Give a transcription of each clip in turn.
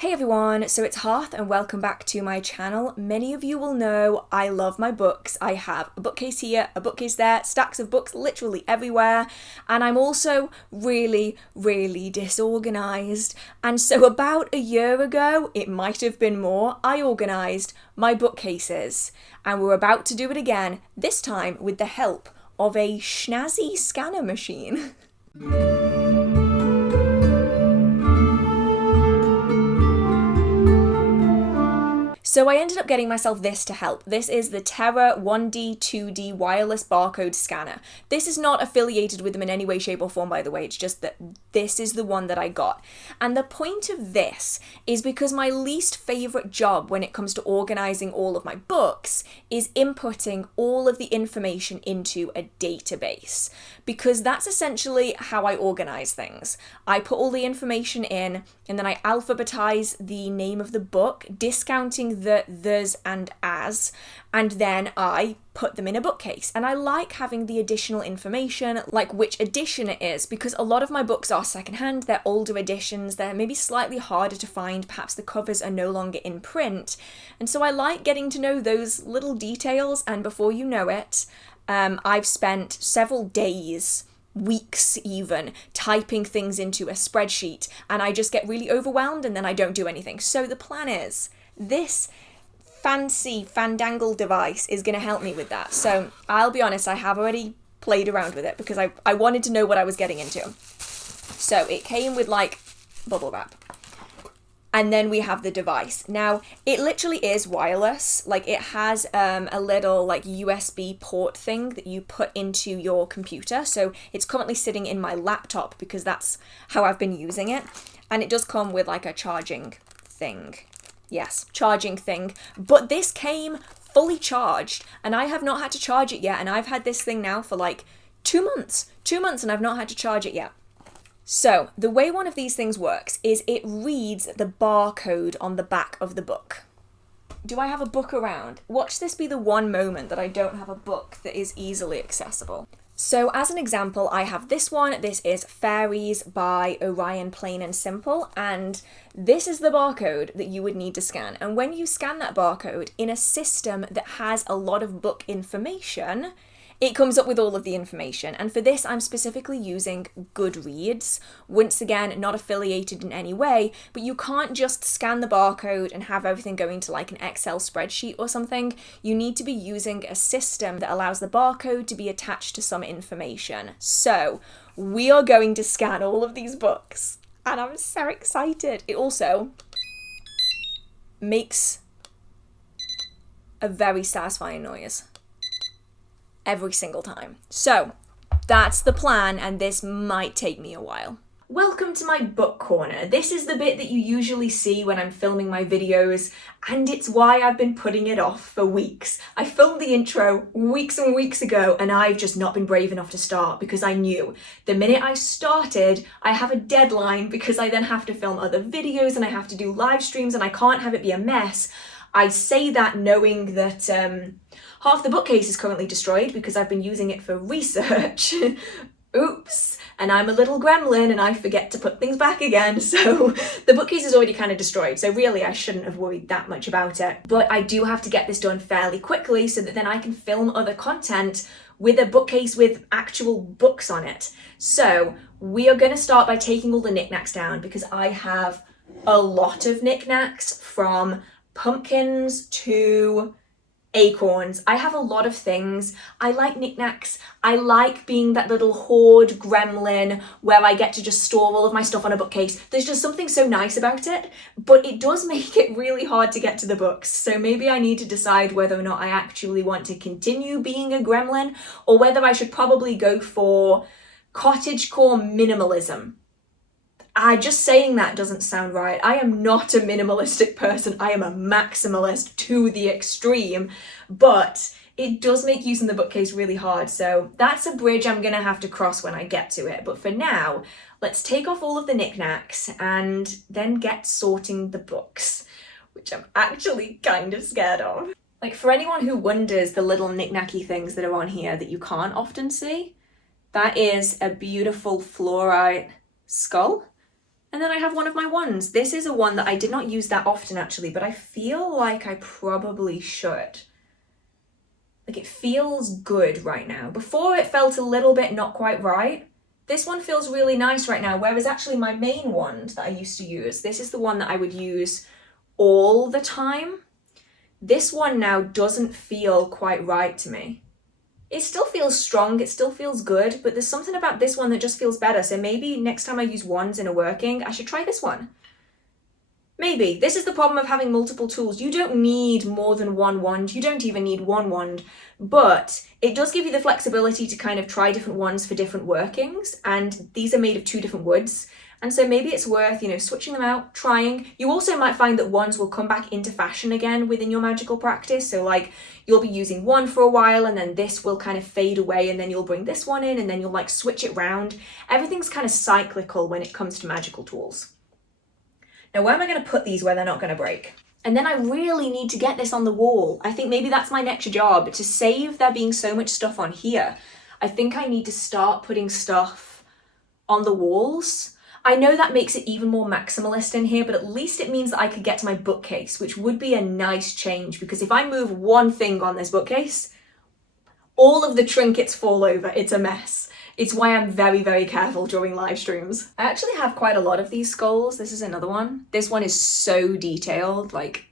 Hey everyone, so it's Hearth and welcome back to my channel. Many of you will know I love my books. I have a bookcase here, a bookcase there, stacks of books literally everywhere, and I'm also really disorganised. And so about a year ago, it might have been more, I organised my bookcases, and we're about to do it again, this time with the help of a snazzy scanner machine. So I ended up getting myself this to help. This is the Terra 1D 2D wireless barcode scanner. This is not affiliated with them in any way, shape or form, by the way. It's just that this is the one that I got. And the point of this is because my least favourite job when it comes to organising all of my books is inputting all of the information into a database. Because that's essentially how I organise things. I put all the information in and then I alphabetize the name of the book, discounting the the's and as, and then I put them in a bookcase. And I like having the additional information, like which edition it is, because a lot of my books are secondhand, they're older editions, they're maybe slightly harder to find, perhaps the covers are no longer in print. And so I like getting to know those little details, and before you know it, I've spent several days, weeks even, typing things into a spreadsheet, and I just get really overwhelmed and then I don't do anything. So the plan is, this fancy fandangle device is going to help me with that. So I'll be honest, I have already played around with it because I wanted to know what I was getting into. So it came with like bubble wrap. And then we have the device. Now, it literally is wireless. Like, it has a little like USB port thing that you put into your computer. So it's currently sitting in my laptop because that's how I've been using it. And it does come with like a charging thing. Yes, charging thing. But this came fully charged and I have not had to charge it yet. And I've had this thing now for like 2 months. 2 months and I've not had to charge it yet. So, the way one of these things works is it reads the barcode on the back of the book. Do I have a book around? Watch this be the one moment that I don't have a book that is easily accessible. So, as an example, I have this one. This is Fairies by Orion Plain and Simple, and this is the barcode that you would need to scan. And when you scan that barcode in a system that has a lot of book information, it comes up with all of the information. And for this, I'm specifically using Goodreads. Once again, not affiliated in any way, but you can't just scan the barcode and have everything going to like an Excel spreadsheet or something. You need to be using a system that allows the barcode to be attached to some information. So we are going to scan all of these books and I'm so excited. It also makes a very satisfying noise every single time. So that's the plan, and this might take me a while. Welcome to my book corner. This is the bit that you usually see when I'm filming my videos, and it's why I've been putting it off for weeks. I filmed the intro weeks and weeks ago, and I've just not been brave enough to start because I knew the minute I started, I have a deadline because I then have to film other videos and I have to do live streams and I can't have it be a mess. I say that knowing that half the bookcase is currently destroyed because I've been using it for research. Oops. And I'm a little gremlin and I forget to put things back again. So the bookcase is already kind of destroyed. So really I shouldn't have worried that much about it. But I do have to get this done fairly quickly so that then I can film other content with a bookcase with actual books on it. So we are going to start by taking all the knickknacks down because I have a lot of knickknacks, from pumpkins to acorns. I have a lot of things. I like knickknacks. I like being that little hoard gremlin where I get to just store all of my stuff on a bookcase. There's just something so nice about it, but it does make it really hard to get to the books. So maybe I need to decide whether or not I actually want to continue being a gremlin or whether I should probably go for cottagecore minimalism. Just saying that doesn't sound right. I am not a minimalistic person. I am a maximalist to the extreme, but it does make using the bookcase really hard. So that's a bridge I'm gonna have to cross when I get to it. But for now, let's take off all of the knickknacks and then get sorting the books, which I'm actually kind of scared of. Like, for anyone who wonders the little knickknacky things that are on here that you can't often see, that is a beautiful fluorite skull. And then I have one of my wands. This is a one that I did not use that often actually, but I feel like I probably should. Like it feels good right now. Before it felt a little bit not quite right. This one feels really nice right now, whereas actually my main wand that I used to use, this is the one that I would use all the time. This one now doesn't feel quite right to me. It still feels strong, it still feels good, but there's something about this one that just feels better. So maybe next time I use wands in a working, I should try this one. Maybe. This is the problem of having multiple tools. You don't need more than one wand. You don't even need one wand, but it does give you the flexibility to kind of try different wands for different workings. And these are made of 2 different woods. And so maybe it's worth, you know, switching them out, trying. You also might find that wands will come back into fashion again within your magical practice. So like you'll be using one for a while and then this will kind of fade away and then you'll bring this one in and then you'll like switch it round. Everything's kind of cyclical when it comes to magical tools. Now, where am I going to put these where they're not going to break? And then I really need to get this on the wall. I think maybe that's my next job, to save there being so much stuff on here. I think I need to start putting stuff on the walls. I know that makes it even more maximalist in here, but at least it means that I could get to my bookcase, which would be a nice change, because if I move one thing on this bookcase, all of the trinkets fall over. It's a mess. It's why I'm very, very careful during live streams. I actually have quite a lot of these skulls. This is another one. This one is so detailed, like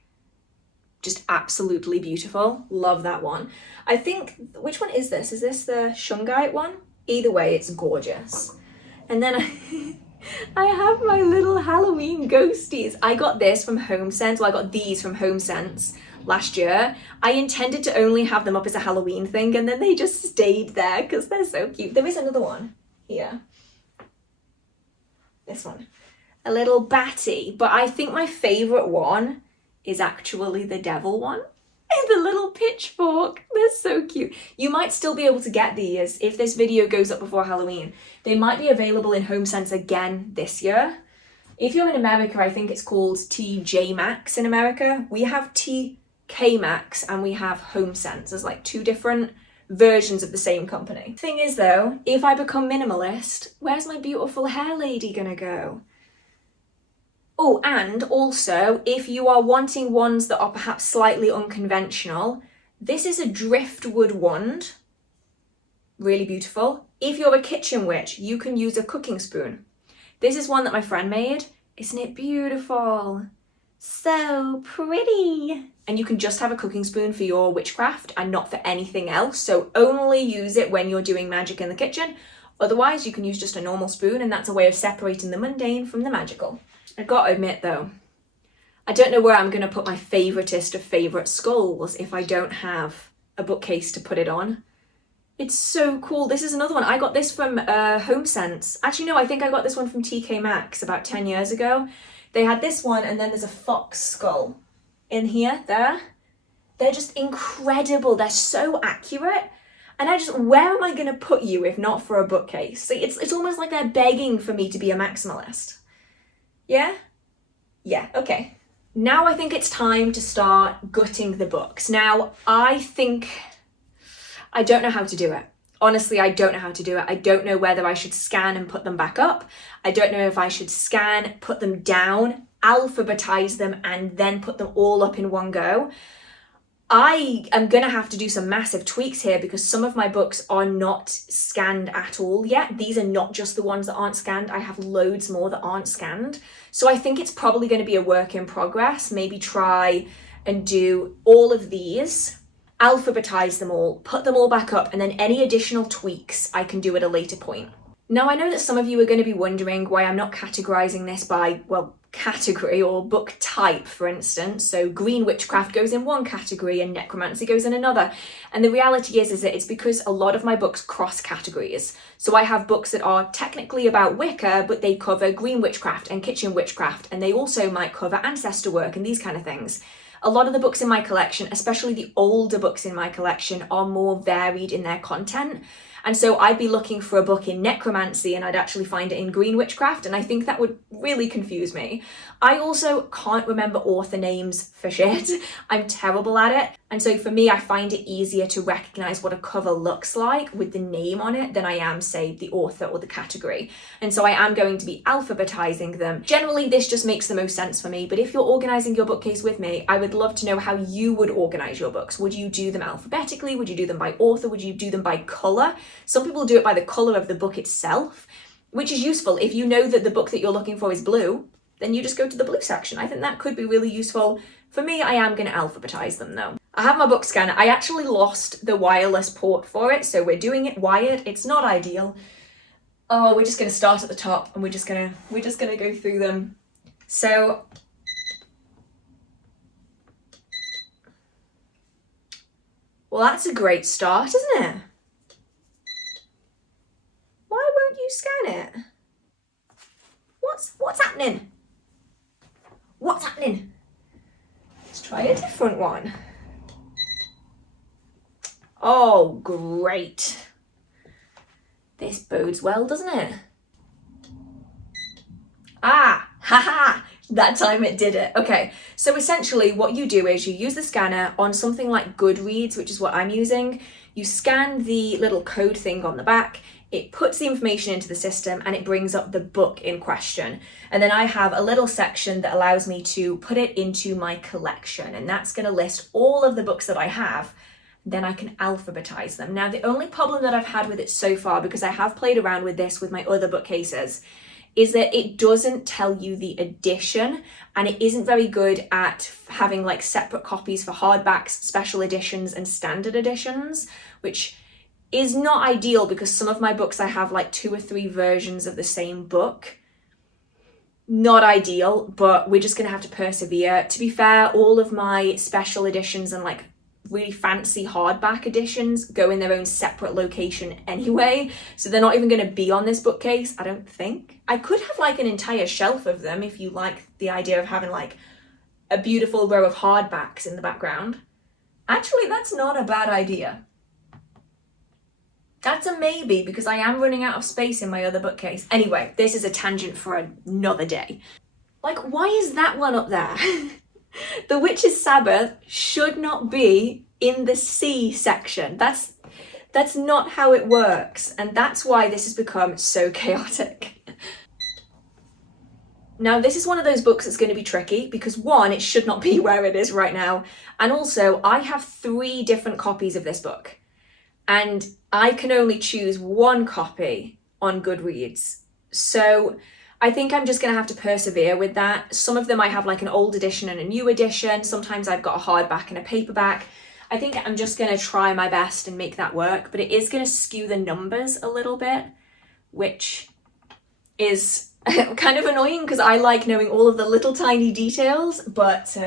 just absolutely beautiful. Love that one. I think, which one is this? Is this the Shungite one? Either way, it's gorgeous. And then I have my little Halloween ghosties. I got this from HomeSense. Well, I got these from HomeSense last year. I intended to only have them up as a Halloween thing and then they just stayed there because they're so cute. There is another one here. This one. A little batty, but I think my favourite one is actually the devil one. And the little pitchfork. They're so cute. You might still be able to get these if this video goes up before Halloween. They might be available in HomeSense again this year. If you're in America, I think it's called TJ Maxx in America. We have TK Maxx and we have HomeSense. There's like 2 different versions of the same company. Thing is though, if I become minimalist, where's my beautiful hair lady gonna go? Oh, and also, if you are wanting wands that are perhaps slightly unconventional, this is a driftwood wand. Really beautiful. If you're a kitchen witch, you can use a cooking spoon. This is one that my friend made. Isn't it beautiful? So pretty. And you can just have a cooking spoon for your witchcraft and not for anything else. So only use it when you're doing magic in the kitchen. Otherwise, you can use just a normal spoon, and that's a way of separating the mundane from the magical. I've got to admit though, I don't know where I'm going to put my favouriteest of favourite skulls if I don't have a bookcase to put it on. It's so cool. This is another one. I got this from HomeSense. Actually, no, I think I got this one from TK Maxx about 10 years ago. They had this one and then there's a fox skull in here, there. They're just incredible. They're so accurate. And where am I going to put you if not for a bookcase? See, it's almost like they're begging for me to be a maximalist. Yeah? Yeah, okay. Now I think it's time to start gutting the books. Now, I don't know how to do it. Honestly, I don't know how to do it. I don't know whether I should scan and put them back up. I don't know if I should scan, put them down, alphabetize them, and then put them all up in one go. I am going to have to do some massive tweaks here because some of my books are not scanned at all yet. These are not just the ones that aren't scanned. I have loads more that aren't scanned. So I think it's probably going to be a work in progress. Maybe try and do all of these, alphabetize them all, put them all back up, and then any additional tweaks I can do at a later point. Now, I know that some of you are going to be wondering why I'm not categorizing this by, well, category or book type, for instance. So green witchcraft goes in one category and necromancy goes in another. And the reality is that it's because a lot of my books cross categories. So I have books that are technically about Wicca, but they cover green witchcraft and kitchen witchcraft, and they also might cover ancestor work and these kind of things. A lot of the books in my collection, especially the older books in my collection, are more varied in their content. And so I'd be looking for a book in necromancy and I'd actually find it in green witchcraft, and I think that would really confuse me. I also can't remember author names for shit. I'm terrible at it. And so for me, I find it easier to recognize what a cover looks like with the name on it than I am, say, the author or the category. And so I am going to be alphabetizing them. Generally, this just makes the most sense for me, but if you're organizing your bookcase with me, I would love to know how you would organize your books. Would you do them alphabetically? Would you do them by author? Would you do them by color? Some people do it by the color of the book itself, which is useful. If you know that the book that you're looking for is blue, then you just go to the blue section. I think that could be really useful. For me, I am going to alphabetize them though. I have my book scanner. I actually lost the wireless port for it, so we're doing it wired. It's not ideal. Oh, we're just going to start at the top and we're just going to go through them. So well, that's a great start, isn't it? Why won't you scan it? What's happening? What's happening? Let's try a different one. Oh, great. This bodes well, doesn't it? Ah, haha, that time it did it. Okay, so essentially what you do is you use the scanner on something like Goodreads, which is what I'm using. You scan the little code thing on the back, it puts the information into the system and it brings up the book in question. And then I have a little section that allows me to put it into my collection, and that's going to list all of the books that I have. Then I can alphabetize them. Now, the only problem that I've had with it so far, because I have played around with this with my other bookcases, is that it doesn't tell you the edition, and it isn't very good at having like separate copies for hardbacks, special editions, and standard editions, which is not ideal because some of my books I have like 2 or 3 versions of the same book. Not ideal, but we're just gonna have to persevere. To be fair, all of my special editions and like really fancy hardback editions go in their own separate location anyway, so they're not even going to be on this bookcase, I don't think. I could have like an entire shelf of them if you like the idea of having like a beautiful row of hardbacks in the background. Actually, that's not a bad idea. That's a maybe, because I am running out of space in my other bookcase. Anyway, this is a tangent for another day. Like, why is that one up there? The Witch's Sabbath should not be in the C section. That's not how it works, and that's why this has become so chaotic. Now, this is one of those books that's going to be tricky because, one, it should not be where it is right now, and also I have 3 different copies of this book, and I can only choose 1 copy on Goodreads. So I think I'm just going to have to persevere with that. Some of them I have like an old edition and a new edition. Sometimes I've got a hardback and a paperback. I think I'm just going to try my best and make that work, but it is going to skew the numbers a little bit, which is kind of annoying because I like knowing all of the little tiny details, but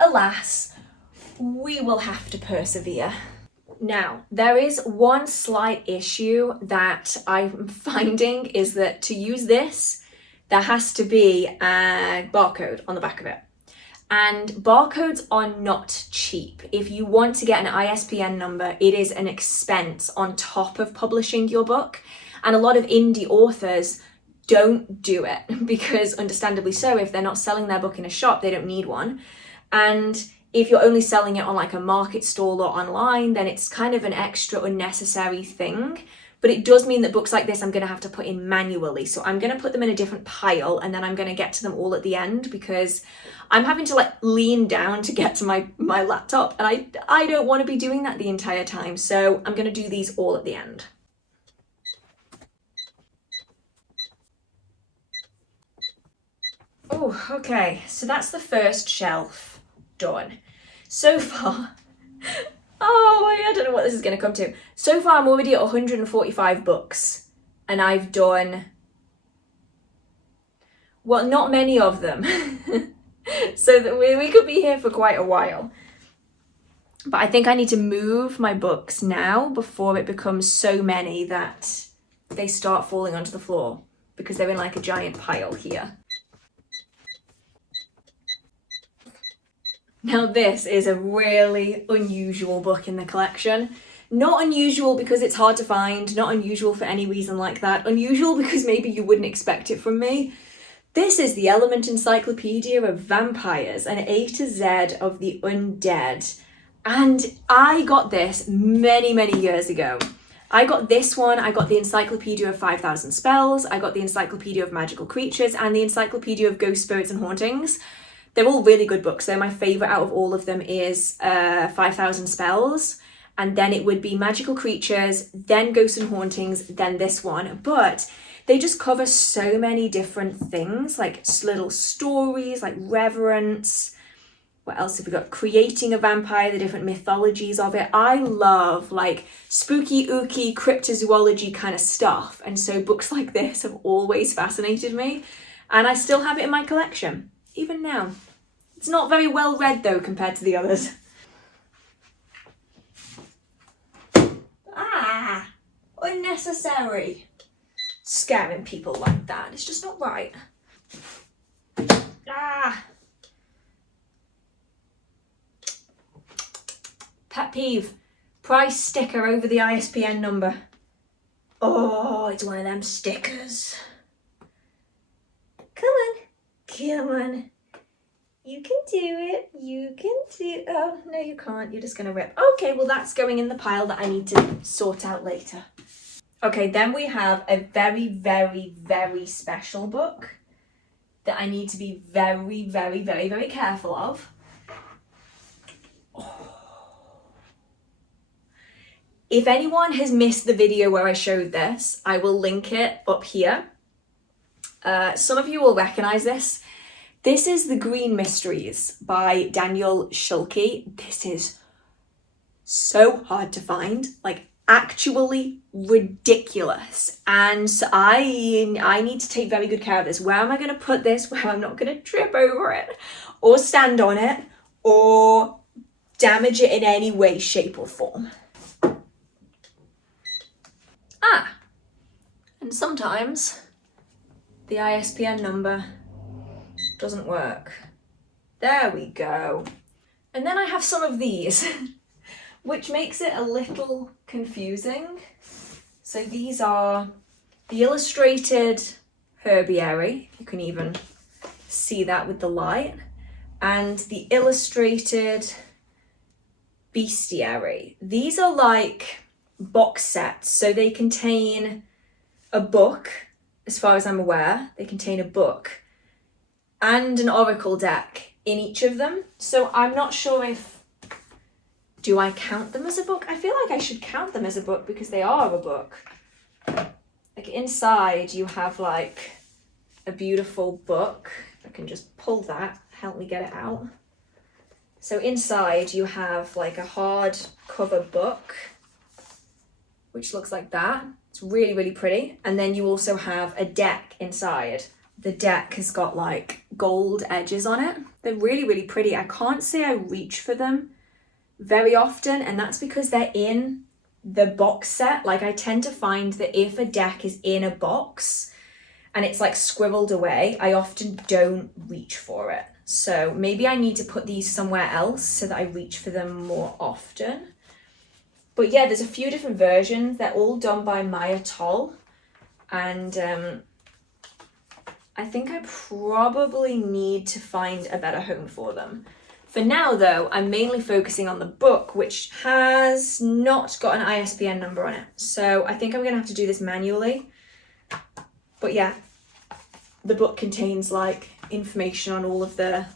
alas, we will have to persevere. Now, there is one slight issue that I'm finding is that to use this, there has to be a barcode on the back of it. And barcodes are not cheap. If you want to get an ISBN number, it is an expense on top of publishing your book. And a lot of indie authors don't do it because, understandably so, if they're not selling their book in a shop, they don't need one. And if you're only selling it on like a market stall or online, then it's kind of an extra unnecessary thing. But it does mean that books like this I'm going to have to put in manually. So I'm going to put them in a different pile and then I'm going to get to them all at the end because I'm having to like lean down to get to my laptop, and I don't want to be doing that the entire time. So I'm going to do these all at the end. Oh, okay. So that's the first shelf done. So far, I don't know what this is going to come to. So far, I'm already at 145 books, and I've done, well, not many of them. So that we could be here for quite a while. But I think I need to move my books now before it becomes so many that they start falling onto the floor because they're in like a giant pile here. Now this is a really unusual book in the collection. Not unusual because it's hard to find, not unusual for any reason like that. Unusual because maybe you wouldn't expect it from me. This is the Element Encyclopedia of Vampires, an A to Z of the undead. And I got this many, many years ago. I got this one, I got the Encyclopedia of 5,000 Spells, I got the Encyclopedia of Magical Creatures, and the Encyclopedia of Ghost Spirits and Hauntings. They're all really good books. They're my favourite out of all of them is 5,000 Spells, and then it would be Magical Creatures, then Ghosts and Hauntings, then this one. But they just cover so many different things, like little stories, like reverence. What else have we got? Creating a vampire, the different mythologies of it. I love like spooky, ooky, cryptozoology kind of stuff. And so books like this have always fascinated me. And I still have it in my collection, even now. It's not very well read though compared to the others. Ah, unnecessary. Scaring people like that. It's just not right. Ah. Pet peeve. Price sticker over the ISBN number. Oh, it's one of them stickers. Come on. Come on. You can do it. You can do... Oh, no, you can't. You're just going to rip. Okay, well, that's going in the pile that I need to sort out later. Okay, then we have a very, very, very special book that I need to be very, very, very, very careful of. If anyone has missed the video where I showed this, I will link it up here. Some of you will recognise this. This is The Green Mysteries by Daniel Schulke. This is so hard to find, like actually ridiculous. And so I need to take very good care of this. Where am I going to put this where I'm not going to trip over it or stand on it or damage it in any way, shape or form? Ah, and sometimes the ISBN number doesn't work. There we go. And then I have some of these, which makes it a little confusing. So these are the illustrated herbiary, if you can even see that with the light, and the illustrated bestiary. These are like box sets, so they contain a book, as far as I'm aware. They contain a book and an oracle deck in each of them. So I'm not sure if, do I count them as a book? I feel like I should count them as a book because they are a book. Like inside you have like a beautiful book. I can just pull that, help me get it out. So inside you have like a hard cover book, which looks like that. It's really, really pretty. And then you also have a deck inside. The deck has got like gold edges on it. They're really, really pretty. I can't say I reach for them very often, and that's because they're in the box set. Like I tend to find that if a deck is in a box and it's like squirreled away, I often don't reach for it. So maybe I need to put these somewhere else so that I reach for them more often. But yeah, there's a few different versions. They're all done by Maya Toll. And I think I probably need to find a better home for them. For now though, I'm mainly focusing on the book, which has not got an ISBN number on it. So I think I'm gonna have to do this manually. But yeah, the book contains like information on all of the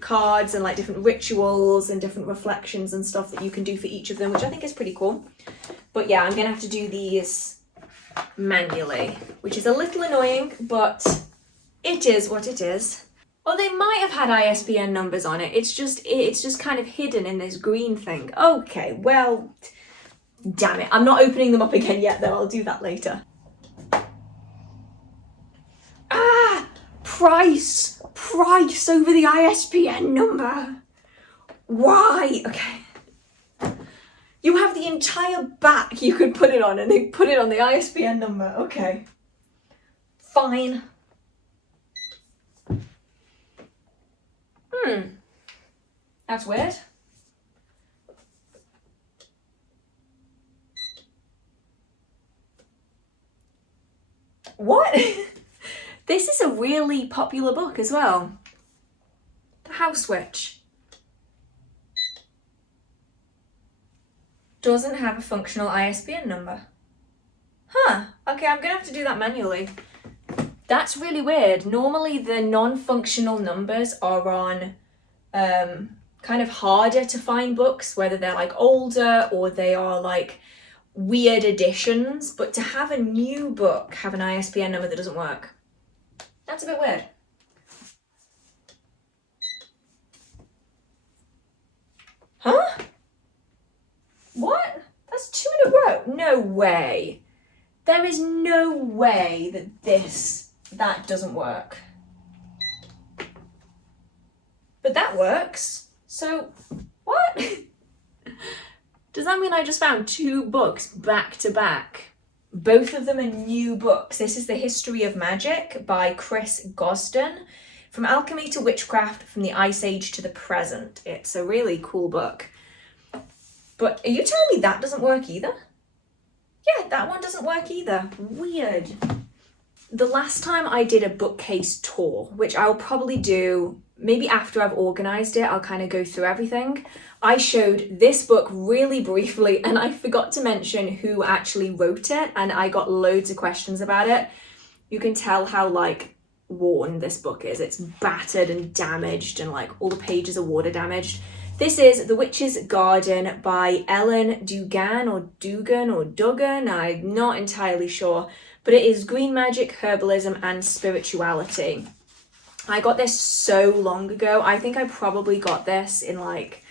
cards and like different rituals and different reflections and stuff that you can do for each of them, which I think is pretty cool. But yeah, I'm gonna have to do these manually, which is a little annoying, but it is what it is. Well, they might have had ISBN numbers on it. It's just kind of hidden in this green thing. Okay, well, damn it. I'm not opening them up again yet though. I'll do that later. Ah, price over the ISBN number. Why? Okay. You have the entire back you could put it on and they put it on the ISBN number. Okay. Fine. That's weird. What? This is a really popular book as well. The HearthWitch. Doesn't have a functional ISBN number. Huh, okay, I'm gonna have to do that manually. That's really weird. Normally the non-functional numbers are on kind of harder to find books, whether they're like older or they are like weird editions, but to have a new book have an ISBN number that doesn't work, that's a bit weird. Huh? What? That's 2 in a row. No way. There is no way that that doesn't work. But that works. So, what? Does that mean I just found 2 books back to back? Both of them are new books. This is The History of Magic by Chris Gosden. From Alchemy to Witchcraft, from the Ice Age to the Present. It's a really cool book. But are you telling me that doesn't work either? Yeah, that one doesn't work either. Weird. The last time I did a bookcase tour, which I'll probably do maybe after I've organised it, I'll kind of go through everything. I showed this book really briefly and I forgot to mention who actually wrote it, and I got loads of questions about it. You can tell how like worn this book is. It's battered and damaged and like all the pages are water damaged. This is The Witch's Garden by Ellen Dugan or Duggan. I'm not entirely sure, but it is green magic, herbalism, and spirituality. I got this so long ago. I think I probably got this in like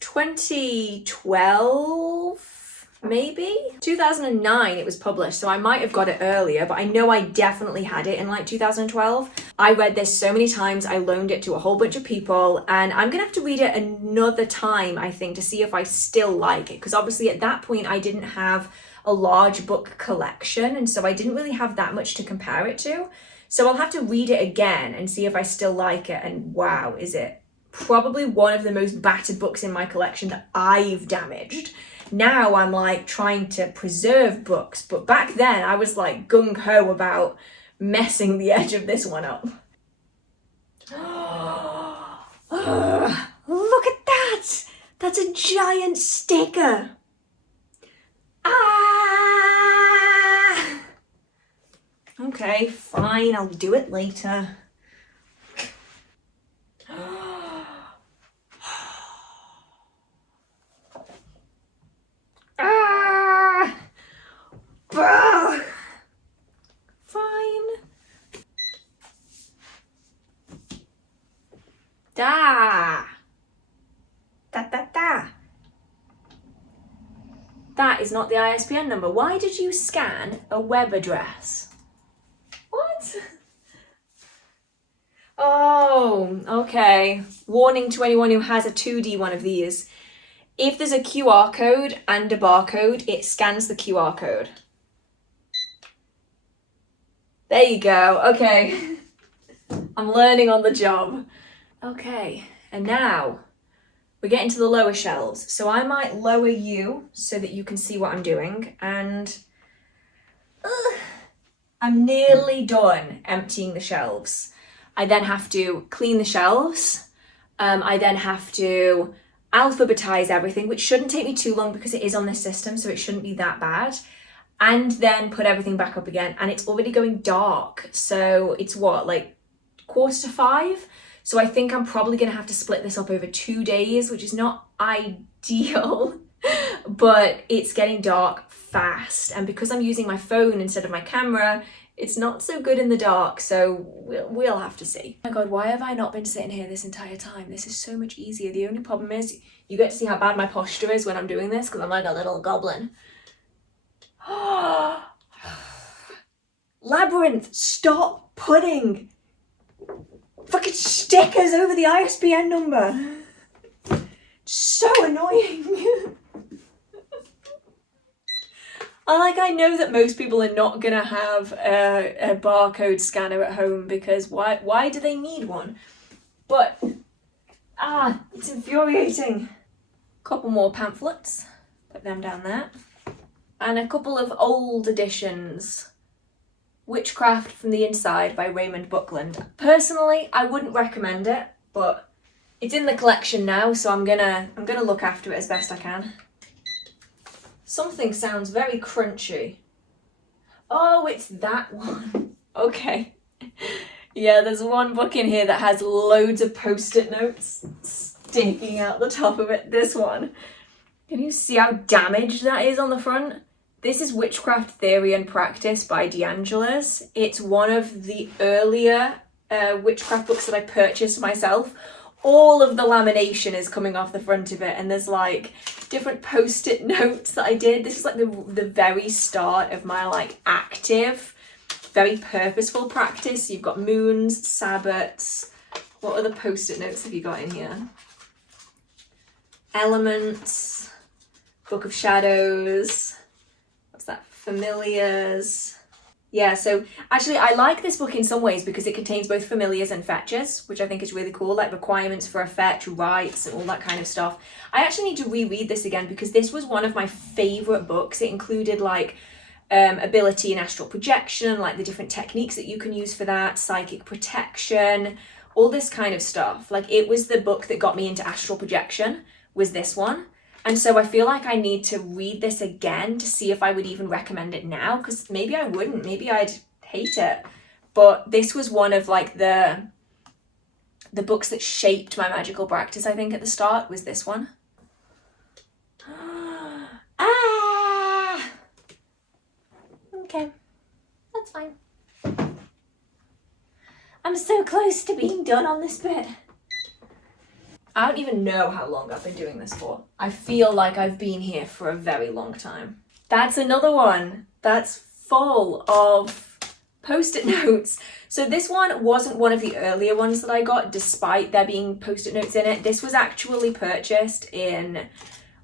2012, maybe? 2009 it was published, so I might have got it earlier, but I know I definitely had it in like 2012. I read this so many times, I loaned it to a whole bunch of people, and I'm gonna have to read it another time, I think, to see if I still like it, because obviously at that point I didn't have a large book collection, and so I didn't really have that much to compare it to. So I'll have to read it again and see if I still like it, and wow, is it probably one of the most battered books in my collection that I've damaged. Now I'm like trying to preserve books, but back then I was like gung-ho about messing the edge of this one up. Look at that! That's a giant sticker! Ah! Okay, fine, I'll do it later. Ah! Ah! Fine. Da. Da da da. That is not the ISBN number. Why did you scan a web address? What? Oh, okay. Warning to anyone who has a 2D one of these. If there's a QR code and a barcode, it scans the QR code. There you go. Okay. I'm learning on the job. Okay, and now we're getting to the lower shelves. So I might lower you so that you can see what I'm doing, and I'm nearly done emptying the shelves. I then have to clean the shelves. I then have to alphabetize everything, which shouldn't take me too long because it is on this system, so it shouldn't be that bad. And then put everything back up again, and it's already going dark. So it's what, like 4:45? So I think I'm probably gonna have to split this up over 2 days, which is not ideal, but it's getting dark fast. And because I'm using my phone instead of my camera, it's not so good in the dark, so we'll have to see. Oh my god, why have I not been sitting here this entire time? This is so much easier. The only problem is you get to see how bad my posture is when I'm doing this, because I'm like a little goblin. Labyrinth, stop putting fucking stickers over the ISBN number. So annoying. I know that most people are not gonna have a barcode scanner at home, because why do they need one? But it's infuriating. Couple more pamphlets, put them down there, and a couple of old editions Witchcraft from the Inside by Raymond Buckland. Personally, I wouldn't recommend it, but it's in the collection now, so I'm gonna look after it as best I can. Something sounds very crunchy. Oh, it's that one. Okay. Yeah, there's one book in here that has loads of post-it notes sticking out the top of it. This one. Can you see how damaged that is on the front? This is Witchcraft Theory and Practice by D'Angelis. It's one of the earlier witchcraft books that I purchased myself. All of the lamination is coming off the front of it, and there's like different post-it notes that I did. This is like the very start of my like active, very purposeful practice. You've got moons, sabbats. What other post-it notes have you got in here? Elements, Book of Shadows. What's that? Familiars. Yeah, so actually I like this book in some ways because it contains both familiars and fetches, which I think is really cool, like requirements for a fetch, rights, and all that kind of stuff. I actually need to reread this again because this was one of my favourite books. It included like ability and astral projection, like the different techniques that you can use for that, psychic protection, all this kind of stuff. Like it was the book that got me into astral projection, was this one. And so I feel like I need to read this again to see if I would even recommend it now, because maybe I wouldn't, maybe I'd hate it. But this was one of like the books that shaped my magical practice, I think, at the start, was this one. Ah! Okay, that's fine. I'm so close to being done on this bit. I don't even know how long I've been doing this for. I feel like I've been here for a very long time. That's another one that's full of post-it notes. So this one wasn't one of the earlier ones that I got, despite there being post-it notes in it. This was actually purchased in,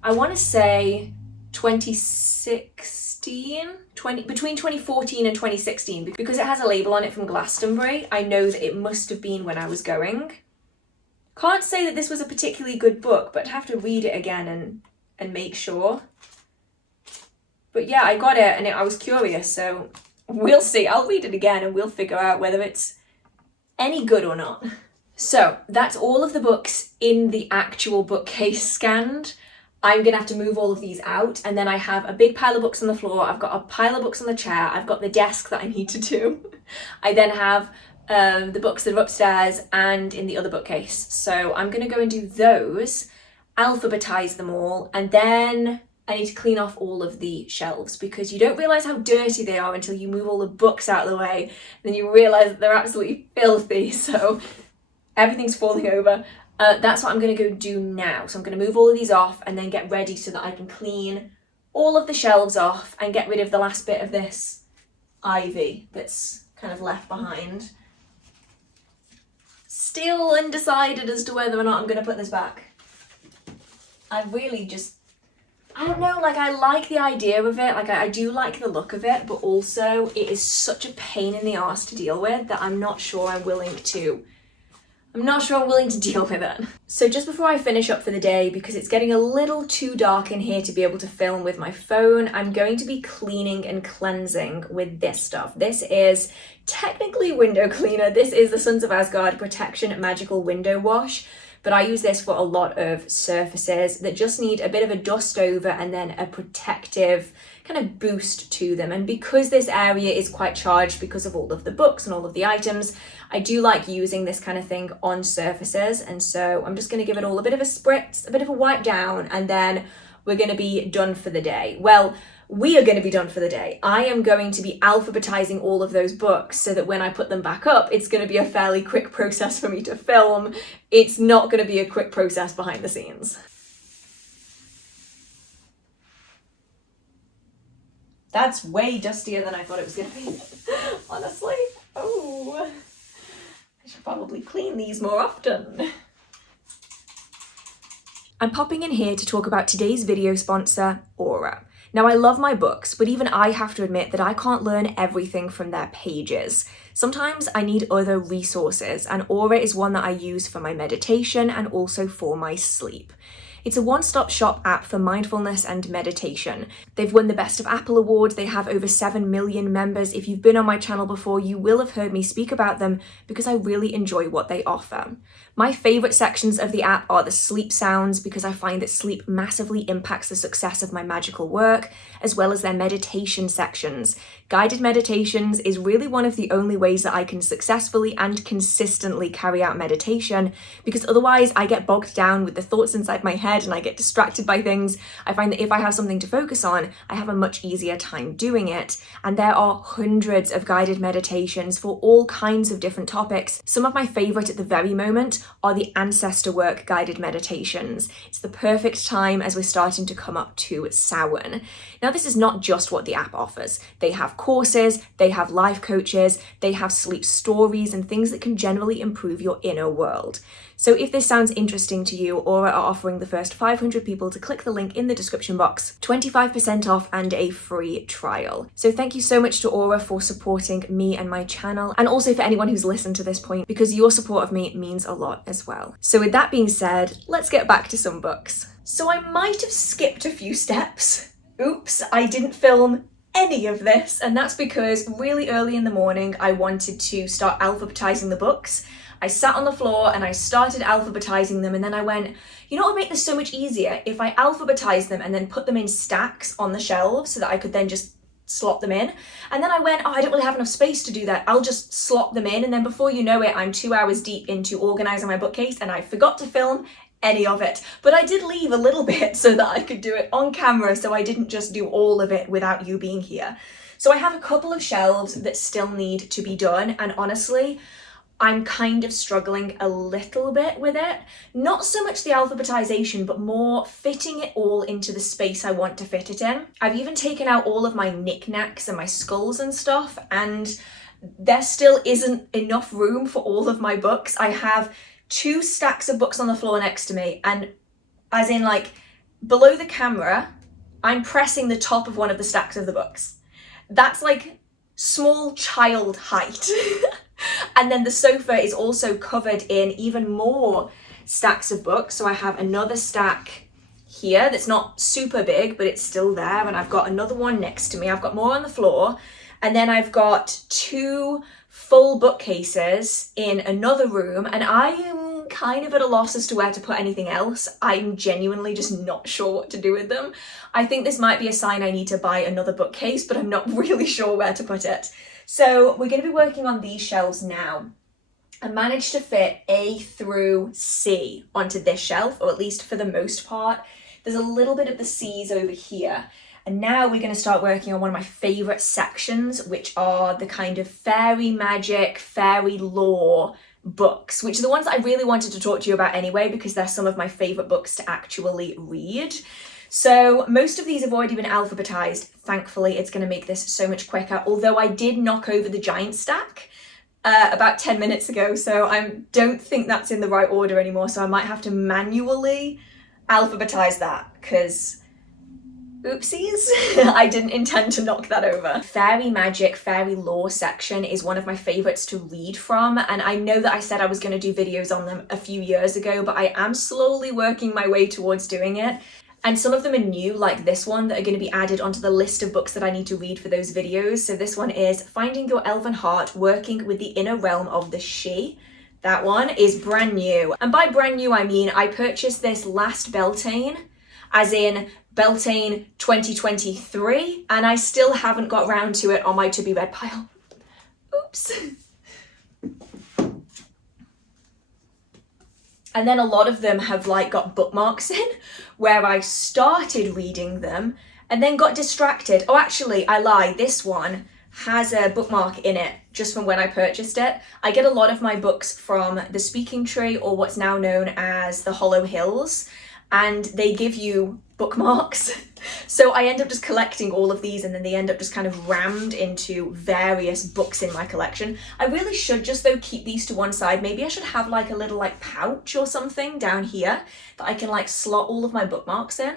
I want to say, 2016? Between 2014 and 2016. Because it has a label on it from Glastonbury, I know that it must have been when I was going. Can't say that this was a particularly good book, but I'd have to read it again and make sure. But yeah, I got it and I was curious, so we'll see. I'll read it again and we'll figure out whether it's any good or not. So that's all of the books in the actual bookcase scanned. I'm going to have to move all of these out, and then I have a big pile of books on the floor. I've got a pile of books on the chair. I've got the desk that I need to do. I then have the books that are upstairs and in the other bookcase. So I'm going to go and do those, alphabetize them all, and then I need to clean off all of the shelves, because you don't realise how dirty they are until you move all the books out of the way. Then you realise that they're absolutely filthy, so everything's falling over. That's what I'm going to go do now. So I'm going to move all of these off and then get ready so that I can clean all of the shelves off and get rid of the last bit of this ivy that's kind of left behind. Still undecided as to whether or not I'm going to put this back. I really just, I don't know, like I like the idea of it, like I do like the look of it, but also it is such a pain in the arse to deal with that I'm not sure I'm willing to deal with it. So just before I finish up for the day, because it's getting a little too dark in here to be able to film with my phone, I'm going to be cleaning and cleansing with this stuff. This is technically window cleaner. This is the Sons of Asgard Protection Magical Window Wash, but I use this for a lot of surfaces that just need a bit of a dust over and then a protective kind of boost to them. And because this area is quite charged because of all of the books and all of the items, I do like using this kind of thing on surfaces. And so I'm just going to give it all a bit of a spritz, a bit of a wipe down, and then we're going to be done for the day. Well, we are going to be done for the day. I am going to be alphabetizing all of those books so that when I put them back up, it's going to be a fairly quick process for me to film. It's not going to be a quick process behind the scenes. That's way dustier than I thought it was going to be, honestly. Oh, I should probably clean these more often. I'm popping in here to talk about today's video sponsor, Aura. Now, I love my books, but even I have to admit that I can't learn everything from their pages. Sometimes I need other resources, and Aura is one that I use for my meditation and also for my sleep. It's a one-stop shop app for mindfulness and meditation. They've won the Best of Apple Award. They have over 7 million members. If you've been on my channel before, you will have heard me speak about them because I really enjoy what they offer. My favorite sections of the app are the sleep sounds, because I find that sleep massively impacts the success of my magical work, as well as their meditation sections. Guided meditations is really one of the only ways that I can successfully and consistently carry out meditation, because otherwise I get bogged down with the thoughts inside my head and I get distracted by things. I find that if I have something to focus on, I have a much easier time doing it. And there are hundreds of guided meditations for all kinds of different topics. Some of my favorite at the very moment are the ancestor work guided meditations. It's the perfect time as we're starting to come up to Samhain. Now, this is not just what the app offers. They have courses, they have life coaches, they have sleep stories and things that can generally improve your inner world. So if this sounds interesting to you, Aura are offering the first 500 people to click the link in the description box 25% off and a free trial. So thank you so much to Aura for supporting me and my channel, and also for anyone who's listened to this point, because your support of me means a lot as well. So with that being said, let's get back to some books. So I might have skipped a few steps. Oops, I didn't film any of this, and that's because really early in the morning I wanted to start alphabetizing the books. I sat on the floor and I started alphabetizing them, and then I went, you know what would make this so much easier? If I alphabetize them and then put them in stacks on the shelves so that I could then just slot them in. And then I went, oh, I don't really have enough space to do that. I'll just slot them in. And then before you know it, I'm 2 hours deep into organizing my bookcase and I forgot to film any of it. But I did leave a little bit so that I could do it on camera, so I didn't just do all of it without you being here. So I have a couple of shelves that still need to be done, and honestly, I'm kind of struggling a little bit with it. Not so much the alphabetization, but more fitting it all into the space I want to fit it in. I've even taken out all of my knickknacks and my skulls and stuff, and there still isn't enough room for all of my books. I have 2 stacks of books on the floor next to me, and as in like below the camera, I'm pressing the top of one of the stacks of the books. That's like small child height. And then the sofa is also covered in even more stacks of books. So I have another stack here that's not super big, but it's still there. And I've got another one next to me. I've got more on the floor. And then I've got 2 full bookcases in another room. And I am kind of at a loss as to where to put anything else. I'm genuinely just not sure what to do with them. I think this might be a sign I need to buy another bookcase, but I'm not really sure where to put it. So we're going to be working on these shelves now. I managed to fit A through C onto this shelf, or at least for the most part. There's a little bit of the C's over here. And now we're going to start working on one of my favourite sections, which are the kind of fairy magic, fairy lore books, which are the ones that I really wanted to talk to you about anyway, because they're some of my favourite books to actually read. So most of these have already been alphabetized. Thankfully, it's going to make this so much quicker, although I did knock over the giant stack about 10 minutes ago, so I don't think that's in the right order anymore, so I might have to manually alphabetize that, because oopsies, I didn't intend to knock that over. Fairy magic, fairy lore section is one of my favorites to read from, and I know that I said I was going to do videos on them a few years ago, but I am slowly working my way towards doing it. And some of them are new, like this one, that are going to be added onto the list of books that I need to read for those videos. So this one is Finding Your Elven Heart, Working with the Inner Realm of the She. That one is brand new. And by brand new, I mean I purchased this last Beltane, as in Beltane 2023, and I still haven't got round to it on my to be read pile. Oops. And then a lot of them have like got bookmarks in where I started reading them and then got distracted. Oh, actually, I lie. This one has a bookmark in it just from when I purchased it. I get a lot of my books from the Speaking Tree, or what's now known as the Hollow Hills, and they give you bookmarks. So I end up just collecting all of these, and then they end up just kind of rammed into various books in my collection. I really should just though keep these to one side. Maybe I should have like a little like pouch or something down here that I can like slot all of my bookmarks in.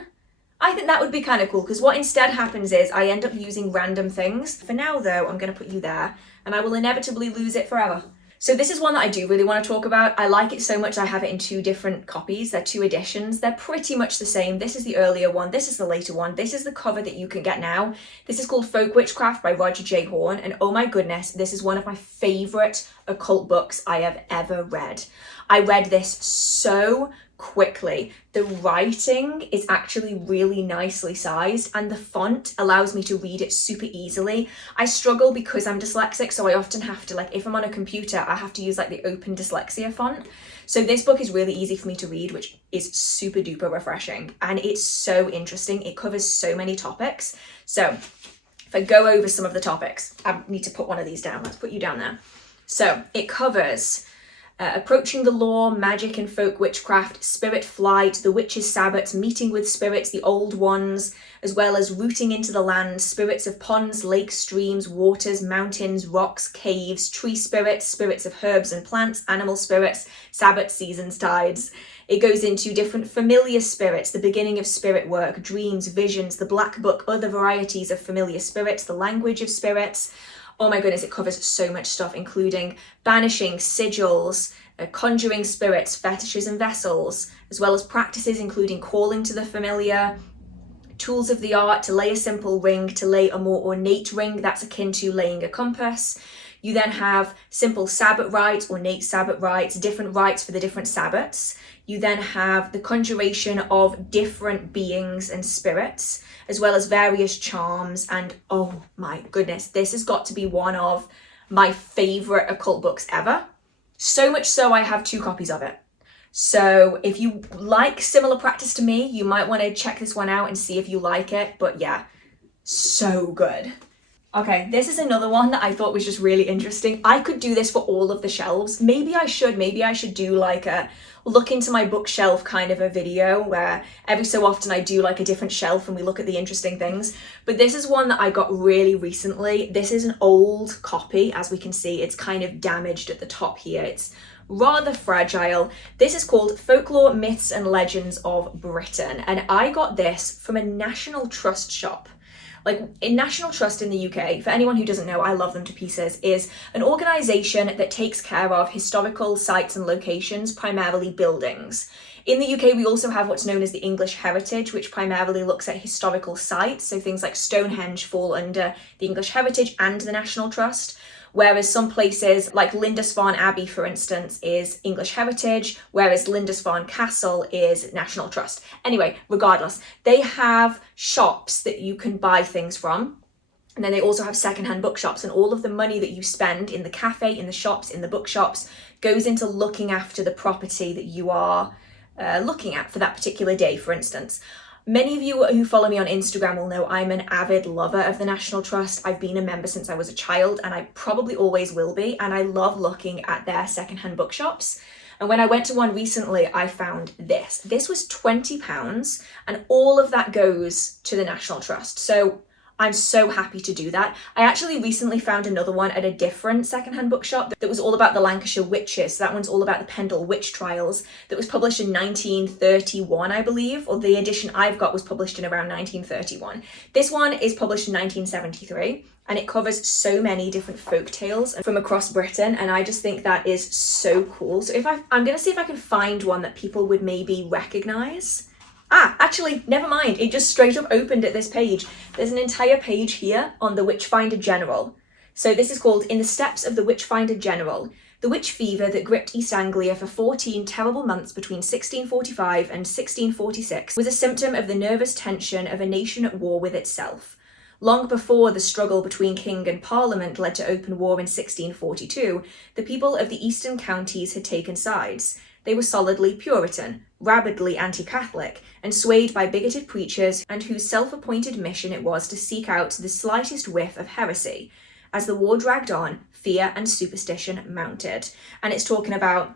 I think that would be kind of cool, because what instead happens is I end up using random things. For now though, I'm going to put you there. and I will inevitably lose it forever. So this is one that I do really want to talk about. I like it so much I have it in 2 different copies. They're 2 editions. They're pretty much the same. This is the earlier one. This is the later one. This is the cover that you can get now. This is called Folk Witchcraft by Roger J. Horn. And oh my goodness, this is one of my favourite occult books I have ever read. I read this so quickly. The writing is actually really nicely sized and the font allows me to read it super easily. I struggle because I'm dyslexic, so I often have to, like, if I'm on a computer, I have to use like the Open Dyslexia font. So this book is really easy for me to read, which is super duper refreshing, and it's so interesting. It covers so many topics. So if I go over some of the topics, I need to put one of these down. Let's put you down there. So it covers approaching the law, magic and folk witchcraft, spirit flight, the witches' sabbats, meeting with spirits, the old ones, as well as rooting into the land, spirits of ponds, lakes, streams, waters, mountains, rocks, caves, tree spirits, spirits of herbs and plants, animal spirits, sabbats, seasons, tides. It goes into different familiar spirits, the beginning of spirit work, dreams, visions, the black book, other varieties of familiar spirits, the language of spirits. Oh my goodness, it covers so much stuff, including banishing, sigils, conjuring spirits, fetishes and vessels, as well as practices including calling to the familiar, tools of the art, to lay a simple ring, to lay a more ornate ring that's akin to laying a compass. You then have simple sabbat rites, ornate sabbat rites, different rites for the different sabbats. You then have the conjuration of different beings and spirits, as well as various charms. And oh my goodness, this has got to be one of my favorite occult books ever. So much so I have 2 copies of it. So if you like similar practice to me, you might want to check this one out and see if you like it. But yeah, so good. Okay, this is another one that I thought was just really interesting. I could do this for all of the shelves. Maybe I should do like a look into my bookshelf kind of a video where every so often I do like a different shelf and we look at the interesting things. But this is one that I got really recently. This is an old copy. As we can see, it's kind of damaged at the top here. It's rather fragile. This is called Folklore, Myths and Legends of Britain. And I got this from a National Trust shop. Like, in National Trust in the UK, for anyone who doesn't know, I love them to pieces, is an organisation that takes care of historical sites and locations, primarily buildings. In the UK, we also have what's known as the English Heritage, which primarily looks at historical sites. So things like Stonehenge fall under the English Heritage and the National Trust. Whereas some places like Lindisfarne Abbey, for instance, is English Heritage, whereas Lindisfarne Castle is National Trust. Anyway, regardless, they have shops that you can buy things from. And then they also have secondhand bookshops, and all of the money that you spend in the cafe, in the shops, in the bookshops goes into looking after the property that you are looking at for that particular day, for instance. Many of you who follow me on Instagram will know I'm an avid lover of the National Trust. I've been a member since I was a child, and I probably always will be, and I love looking at their secondhand bookshops. And when I went to one recently, I found this. This was £20, and all of that goes to the National Trust. So I'm so happy to do that. I actually recently found another one at a different secondhand bookshop that was all about the Lancashire witches. So that one's all about the Pendle witch trials, that was published in 1931, I believe, or the edition I've got was published in around 1931. This one is published in 1973, and it covers so many different folk tales from across Britain, and I just think that is so cool. So I'm going to see if I can find one that people would maybe recognise. Actually, never mind. It just straight up opened at this page. There's an entire page here on the Witchfinder General. So this is called In the Steps of the Witchfinder General. The witch fever that gripped East Anglia for 14 terrible months between 1645 and 1646 was a symptom of the nervous tension of a nation at war with itself. Long before the struggle between king and parliament led to open war in 1642, the people of the eastern counties had taken sides. They were solidly Puritan, rabidly anti-Catholic, and swayed by bigoted preachers, and whose self-appointed mission it was to seek out the slightest whiff of heresy. As the war dragged on, fear and superstition mounted. And it's talking about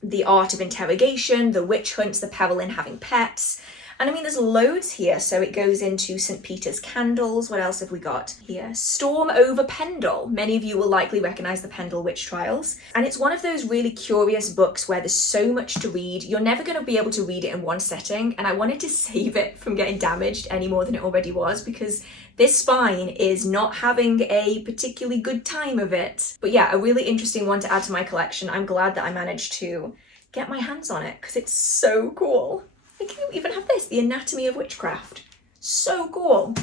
the art of interrogation, the witch hunts, the peril in having pets. And I mean, there's loads here. So it goes into St. Peter's candles. What else have we got here? Storm over Pendle. Many of you will likely recognize the Pendle witch trials. And it's one of those really curious books where there's so much to read. You're never going to be able to read it in one setting. And I wanted to save it from getting damaged any more than it already was, because this spine is not having a particularly good time of it. But yeah, a really interesting one to add to my collection. I'm glad that I managed to get my hands on it because it's so cool. I can even have this, The Anatomy of Witchcraft. So cool.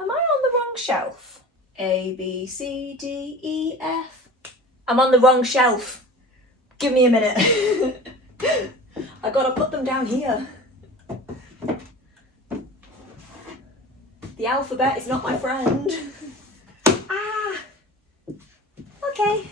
Am I on the wrong shelf? A, B, C, D, E, F. I'm on the wrong shelf. Give me a minute. I gotta put them down here. The alphabet is not my friend. Ah. Okay.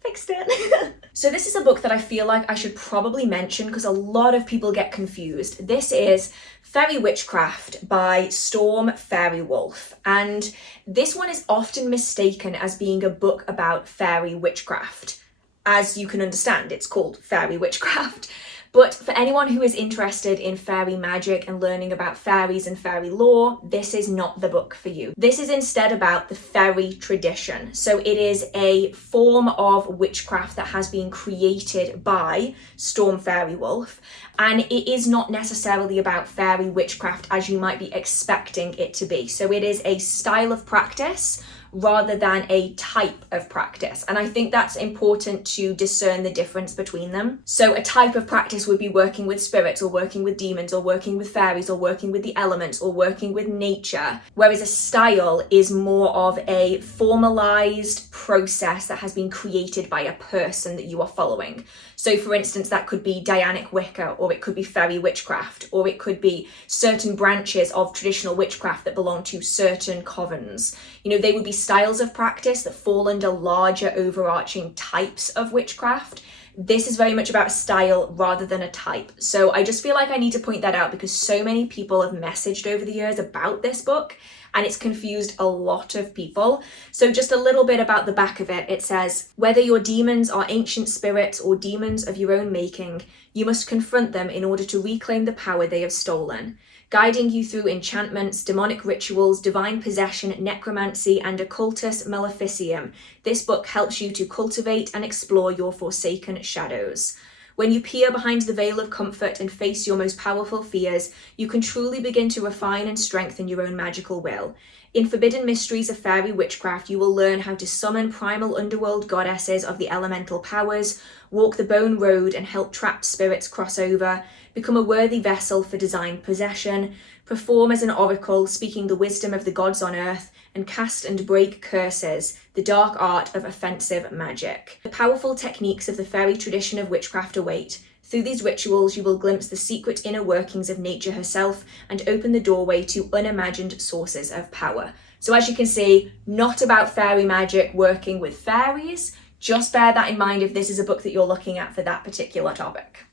Fixed it. So this is a book that I feel like I should probably mention because a lot of people get confused. This is Faery Witchcraft by Storm Fairy Wolf. And this one is often mistaken as being a book about fairy witchcraft. As you can understand, it's called Faery Witchcraft. But for anyone who is interested in fairy magic and learning about fairies and fairy lore, this is not the book for you. This is instead about the fairy tradition. So it is a form of witchcraft that has been created by Storm Fairy Wolf. And it is not necessarily about fairy witchcraft as you might be expecting it to be. So it is a style of practice rather than a type of practice. And I think that's important to discern the difference between them. So a type of practice would be working with spirits or working with demons or working with fairies or working with the elements or working with nature. Whereas a style is more of a formalized process that has been created by a person that you are following. So for instance, that could be Dianic Wicca, or it could be fairy witchcraft, or it could be certain branches of traditional witchcraft that belong to certain covens. You know, they would be styles of practice that fall under larger overarching types of witchcraft. This is very much about style rather than a type. So I just feel like I need to point that out because so many people have messaged over the years about this book and it's confused a lot of people. So just a little bit about the back of it. It says, whether your demons are ancient spirits or demons of your own making, you must confront them in order to reclaim the power they have stolen. Guiding you through enchantments, demonic rituals, divine possession, necromancy, and occultus maleficium, this book helps you to cultivate and explore your forsaken shadows. When you peer behind the veil of comfort and face your most powerful fears, you can truly begin to refine and strengthen your own magical will. In Forbidden Mysteries of Fairy Witchcraft, you will learn how to summon primal underworld goddesses of the elemental powers, walk the bone road and help trapped spirits cross over, become a worthy vessel for divine possession, perform as an oracle, speaking the wisdom of the gods on earth, and cast and break curses, the dark art of offensive magic. The powerful techniques of the fairy tradition of witchcraft await. Through these rituals, you will glimpse the secret inner workings of nature herself and open the doorway to unimagined sources of power. So as you can see, not about fairy magic working with fairies. Just bear that in mind if this is a book that you're looking at for that particular topic.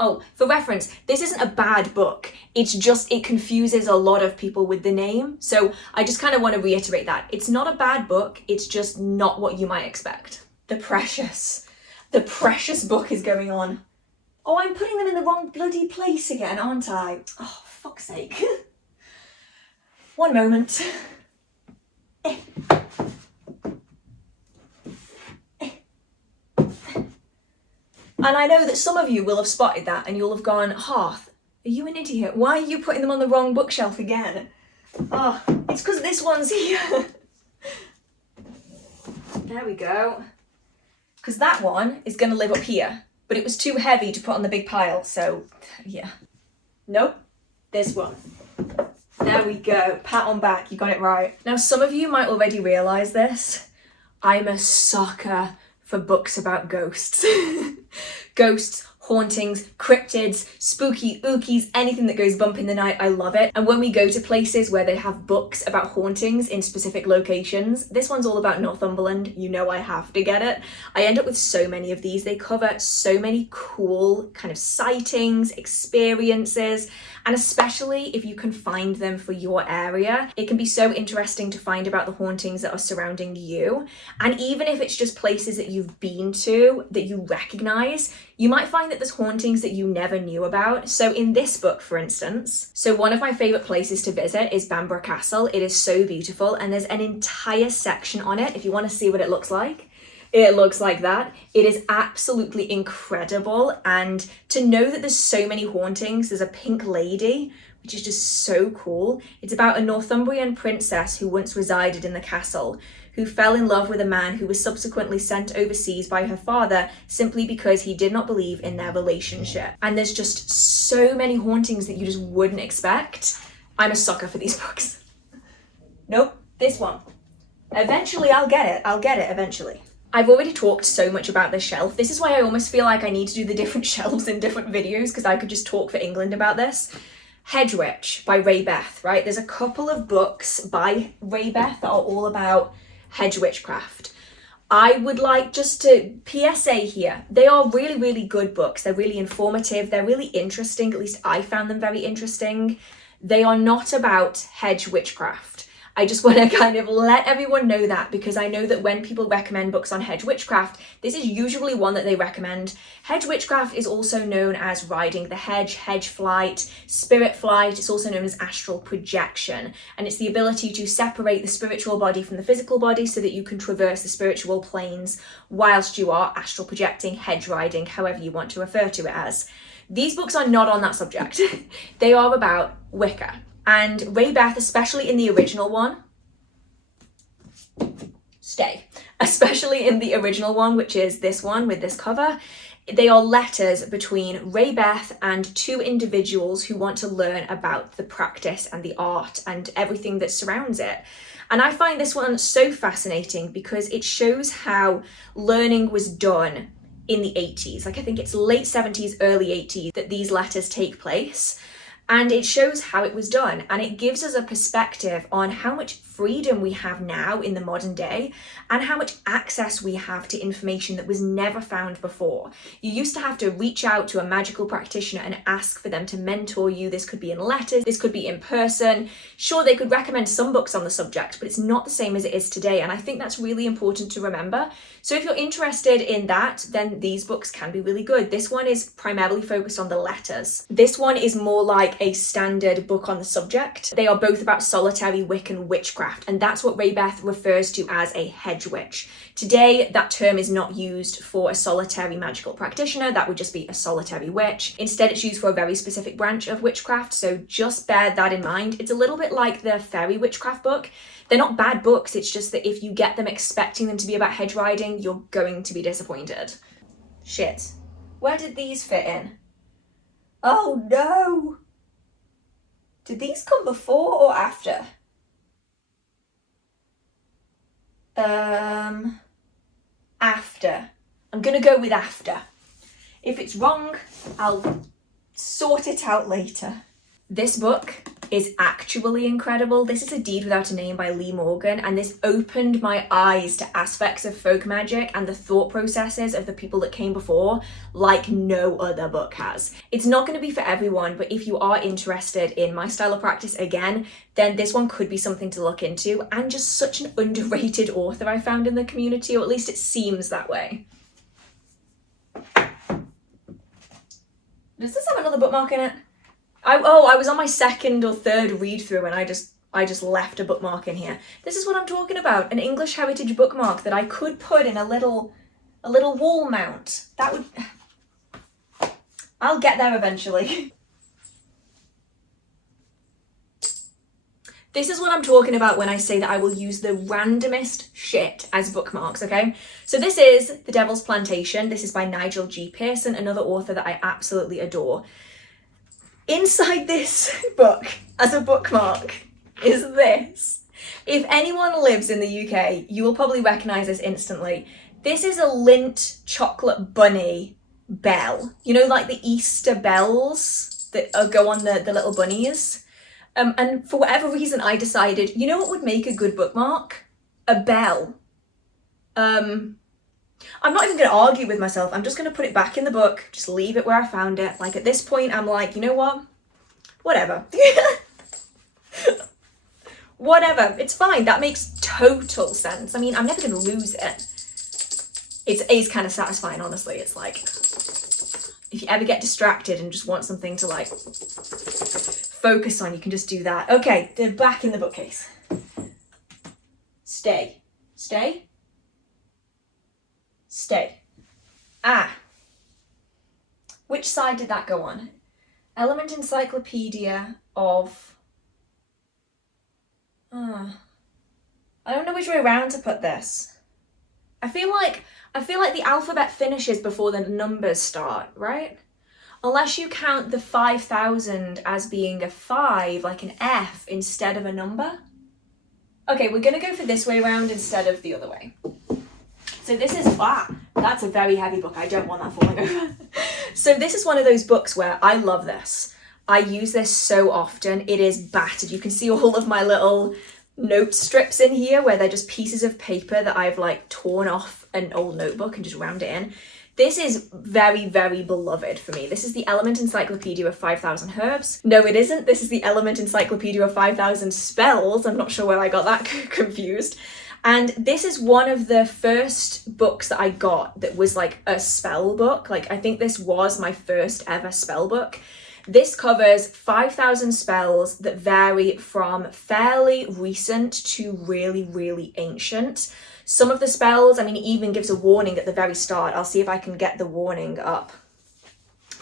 Oh, for reference, this isn't a bad book. It's just, it confuses a lot of people with the name. So I just kind of want to reiterate that. It's not a bad book. It's just not what you might expect. The precious book is going on. Oh, I'm putting them in the wrong bloody place again, aren't I? Oh, fuck's sake. One moment. And I know that some of you will have spotted that and you'll have gone, Hearth, are you an idiot? Why are you putting them on the wrong bookshelf again? Oh, it's because this one's here. There we go. Because that one is going to live up here, but it was too heavy to put on the big pile, so yeah. Nope, this one. There we go, pat on back, you got it right. Now some of you might already realise this. I'm a sucker for books about ghosts. Ghosts, hauntings, cryptids, spooky ookies, anything that goes bump in the night, I love it. And when we go to places where they have books about hauntings in specific locations, this one's all about Northumberland, you know I have to get it. I end up with so many of these. They cover so many cool kind of sightings, experiences, and especially if you can find them for your area, it can be so interesting to find about the hauntings that are surrounding you. And even if it's just places that you've been to that you recognize, you might find that there's hauntings that you never knew about. So in this book, for instance, so one of my favourite places to visit is Bamborough Castle. It is so beautiful, and there's an entire section on it. If you want to see what it looks like, it looks like that. It is absolutely incredible, and to know that there's so many hauntings, there's a pink lady, which is just so cool. It's about a Northumbrian princess who once resided in the castle, who fell in love with a man who was subsequently sent overseas by her father simply because he did not believe in their relationship. And there's just so many hauntings that you just wouldn't expect. I'm a sucker for these books. Nope, this one. Eventually I'll get it eventually. I've already talked so much about this shelf. This is why I almost feel like I need to do the different shelves in different videos, because I could just talk for England about this. HearthWitch by Ray Beth, right? There's a couple of books by Ray Beth that are all about hedge witchcraft. I would like just to PSA here. They are really, really good books. They're really informative. They're really interesting. At least I found them very interesting. They are not about hedge witchcraft. I just want to kind of let everyone know that, because I know that when people recommend books on hedge witchcraft, this is usually one that they recommend. Hedge witchcraft is also known as riding the hedge, hedge flight, spirit flight. It's also known as astral projection. And it's the ability to separate the spiritual body from the physical body so that you can traverse the spiritual planes whilst you are astral projecting, hedge riding, however you want to refer to it as. These books are not on that subject. They are about Wicca. And Ray Beth, especially in the original one, especially in the original one, which is this one with this cover, they are letters between Ray Beth and two individuals who want to learn about the practice and the art and everything that surrounds it. And I find this one so fascinating because it shows how learning was done in the 80s. Like, I think it's late 70s, early 80s that these letters take place. And it shows how it was done, and it gives us a perspective on how much freedom we have now in the modern day and how much access we have to information that was never found before. You used to have to reach out to a magical practitioner and ask for them to mentor you. This could be in letters, this could be in person. Sure, they could recommend some books on the subject, but it's not the same as it is today, and I think that's really important to remember. So if you're interested in that, then these books can be really good. This one is primarily focused on the letters. This one is more like a standard book on the subject. They are both about solitary Wiccan witchcraft, and that's what Ray Beth refers to as a hedge witch. Today, that term is not used for a solitary magical practitioner. That would just be a solitary witch. Instead, it's used for a very specific branch of witchcraft, so just bear that in mind. It's a little bit like the faery witchcraft book. They're not bad books, it's just that if you get them expecting them to be about hedge riding, you're going to be disappointed. Shit. Where did these fit in? Oh no! Did these come before or after? After. I'm gonna go with after. If it's wrong, I'll sort it out later. This book is actually incredible. This is A Deed Without a Name by Lee Morgan, and this opened my eyes to aspects of folk magic and the thought processes of the people that came before like no other book has. It's not going to be for everyone, but if you are interested in my style of practice again, then this one could be something to look into, and just such an underrated author I found in the community, or at least it seems that way. Does this have another bookmark in it? I was on my second or third read through and I just left a bookmark in here. This is what I'm talking about, an English heritage bookmark that I could put in a little wall mount. That would... I'll get there eventually. This is what I'm talking about when I say that I will use the randomest shit as bookmarks, okay? So this is The Devil's Plantation. This is by Nigel G. Pearson, another author that I absolutely adore. Inside this book, as a bookmark, is this. If anyone lives in the UK, you will probably recognise this instantly. This is a Lindt chocolate bunny bell. You know, like the Easter bells that go on the little bunnies? And for whatever reason, I decided, you know what would make a good bookmark? A bell. I'm not even going to argue with myself. I'm just going to put it back in the book, just leave it where I found it. Like, at this point, I'm like, you know what? Whatever. Whatever. It's fine. That makes total sense. I mean, I'm never going to lose it. It's kind of satisfying, honestly. It's like, If you ever get distracted and just want something to like focus on, you can just do that. Okay, they're back in the bookcase. Stay. Stay. Stay. Ah. Which side did that go on? Element Encyclopedia of... I don't know which way around to put this. I feel like the alphabet finishes before the numbers start, right? Unless you count the 5,000 as being a 5, like an F, instead of a number. Okay, we're gonna go for this way around instead of the other way. So this is, that's a very heavy book. I don't want that falling over. So this is one of those books where I love this. I use this so often. It is battered. You can see all of my little note strips in here where they're just pieces of paper that I've like torn off an old notebook and just rammed it in. This is very, very beloved for me. This is the Element Encyclopedia of 5,000 Herbs. No, it isn't. This is the Element Encyclopedia of 5,000 Spells. I'm not sure where I got that confused. And this is one of the first books that I got that was like a spell book. Like, I think this was my first ever spell book. This covers 5,000 spells that vary from fairly recent to really, really ancient. Some of the spells, I mean, it even gives a warning at the very start. I'll see if I can get the warning up.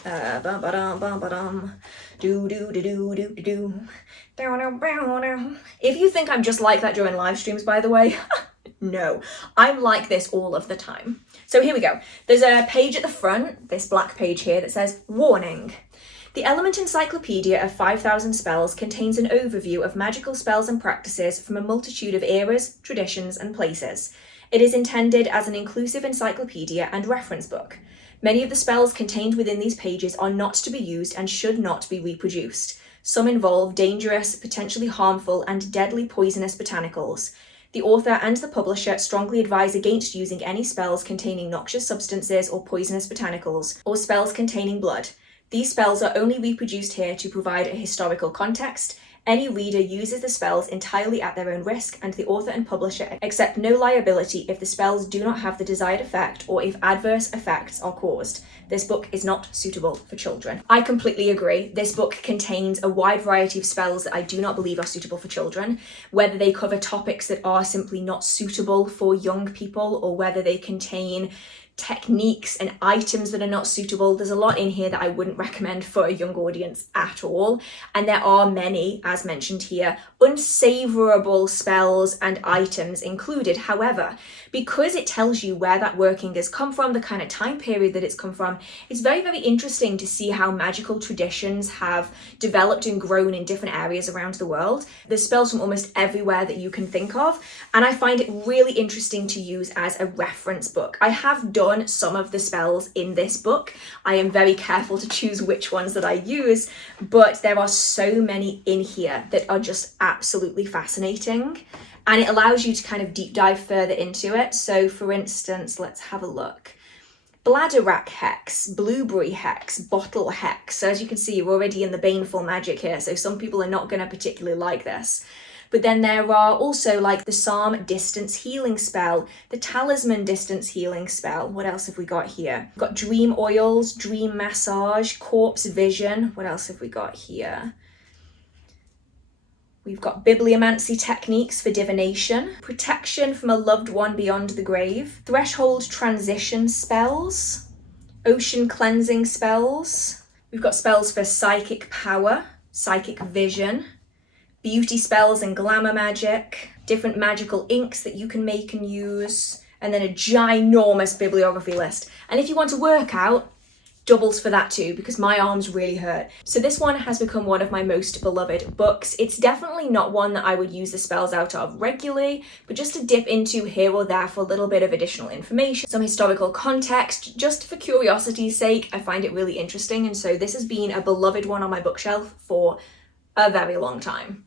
If you think I'm just like that during live streams, by the way, no, I'm like this all of the time. So here we go. There's a page at the front, this black page here, that says warning. The Element Encyclopedia of 5,000 Spells contains an overview of magical spells and practices from a multitude of eras, traditions, and places. It is intended as an inclusive encyclopedia and reference book. Many of the spells contained within these pages are not to be used and should not be reproduced. Some involve dangerous, potentially harmful, and deadly poisonous botanicals. The author and the publisher strongly advise against using any spells containing noxious substances or poisonous botanicals, or spells containing blood. These spells are only reproduced here to provide a historical context. Any reader uses the spells entirely at their own risk, and the author and publisher accept no liability if the spells do not have the desired effect or if adverse effects are caused. This book is not suitable for children. I completely agree. This book contains a wide variety of spells that I do not believe are suitable for children, whether they cover topics that are simply not suitable for young people or whether they contain techniques and items that are not suitable. There's a lot in here that I wouldn't recommend for a young audience at all. And there are many, as mentioned here, unsavourable spells and items included. However, because it tells you where that working has come from, the kind of time period that it's come from, it's very, very interesting to see how magical traditions have developed and grown in different areas around the world. There's spells from almost everywhere that you can think of, and I find it really interesting to use as a reference book. I have done some of the spells in this book. I am very careful to choose which ones that I use, but there are so many in here that are just absolutely fascinating. And it allows you to kind of deep dive further into it. So for instance, let's have a look. Bladderwrack Hex, Blueberry Hex, Bottle Hex. So as you can see, you're already in the baneful magic here. So some people are not going to particularly like this. But then there are also like the Psalm Distance Healing spell, the Talisman Distance Healing spell. What else have we got here? We've got Dream Oils, Dream Massage, Corpse Vision. What else have we got here? We've got Bibliomancy techniques for divination, protection from a loved one beyond the grave, threshold transition spells, ocean cleansing spells. We've got spells for psychic power, psychic vision, beauty spells and glamour magic, different magical inks that you can make and use, and then a ginormous bibliography list. And if you want to work out, doubles for that too, because my arms really hurt. So this one has become one of my most beloved books. It's definitely not one that I would use the spells out of regularly, but just to dip into here or there for a little bit of additional information, some historical context, just for curiosity's sake. I find it really interesting, and so this has been a beloved one on my bookshelf for a very long time.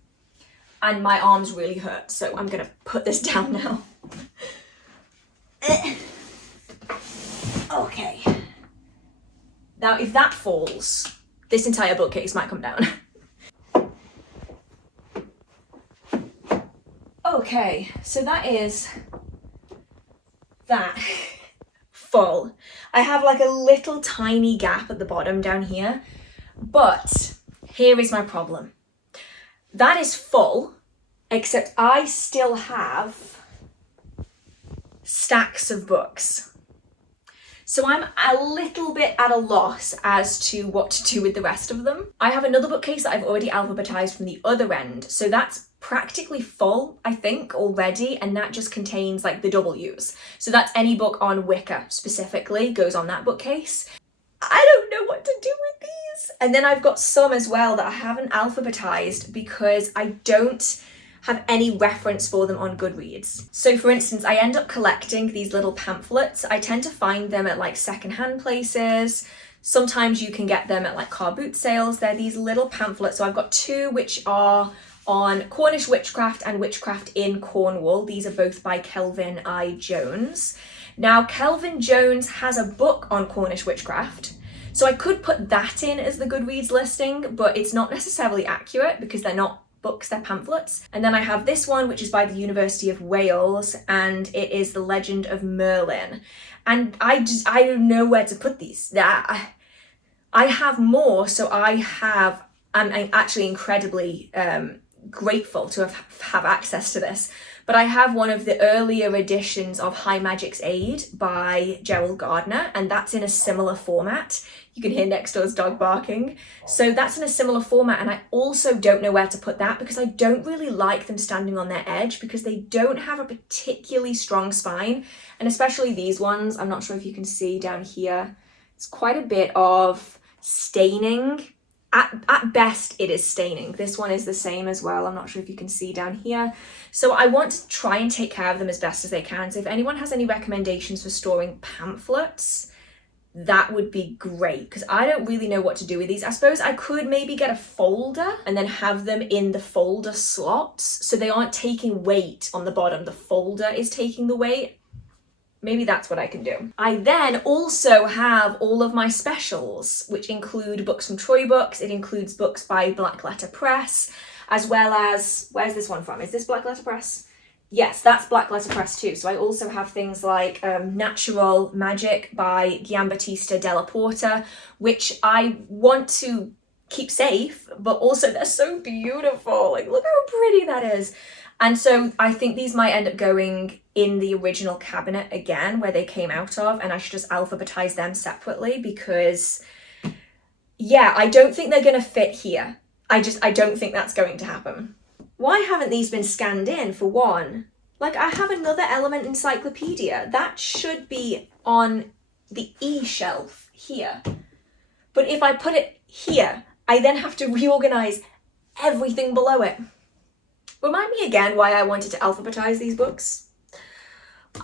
And my arms really hurt, so I'm gonna put this down now. Okay. Now, if that falls, this entire bookcase might come down. Okay, so that is that. full. I have like a little tiny gap at the bottom down here, but here is my problem. That is full, except I still have stacks of books. So I'm a little bit at a loss as to what to do with the rest of them. I have another bookcase that I've already alphabetized from the other end, so that's practically full, I think, already, and that just contains like the W's. So that's any book on Wicca specifically goes on that bookcase. I don't know what to do with these. And then I've got some as well that I haven't alphabetized because I don't have any reference for them on Goodreads. So for instance, I end up collecting these little pamphlets. I tend to find them at like secondhand places. Sometimes you can get them at like car boot sales. They're these little pamphlets. So I've got two which are on Cornish witchcraft and witchcraft in Cornwall. These are both by Kelvin I. Jones. Now, Kelvin Jones has a book on Cornish witchcraft, so I could put that in as the Goodreads listing, but it's not necessarily accurate because they're not books, they're pamphlets. And then I have this one, which is by the University of Wales, and it is The Legend of Merlin. And I don't know where to put these. I have more, so I'm actually incredibly grateful to have access to this. But I have one of the earlier editions of High Magic's Aid by Gerald Gardner, and that's in a similar format. You can hear next door's dog barking. So that's in a similar format, and I also don't know where to put that because I don't really like them standing on their edge because they don't have a particularly strong spine. And especially these ones, I'm not sure if you can see down here, it's quite a bit of staining. At best, it is staining. This one is the same as well. I'm not sure if you can see down here. So I want to try and take care of them as best as they can. So if anyone has any recommendations for storing pamphlets, that would be great because I don't really know what to do with these. I suppose I could maybe get a folder and then have them in the folder slots so they aren't taking weight on the bottom. The folder is taking the weight. Maybe that's what I can do. I then also have all of my specials, which include books from Troy Books. It includes books by Black Letter Press, as well as, where's this one from? Is this Black Letter Press? Yes, that's Black Letter Press too. So I also have things like Natural Magic by Giambattista Della Porta, which I want to keep safe, but also they're so beautiful. Like, look how pretty that is. And so I think these might end up going in the original cabinet again, where they came out of, and I should just alphabetize them separately because, yeah, I don't think they're going to fit here. I don't think that's going to happen. Why haven't these been scanned in, for one? Like, I have another Element encyclopedia. That should be on the E shelf here. But if I put it here, I then have to reorganize everything below it. Remind me again why I wanted to alphabetize these books.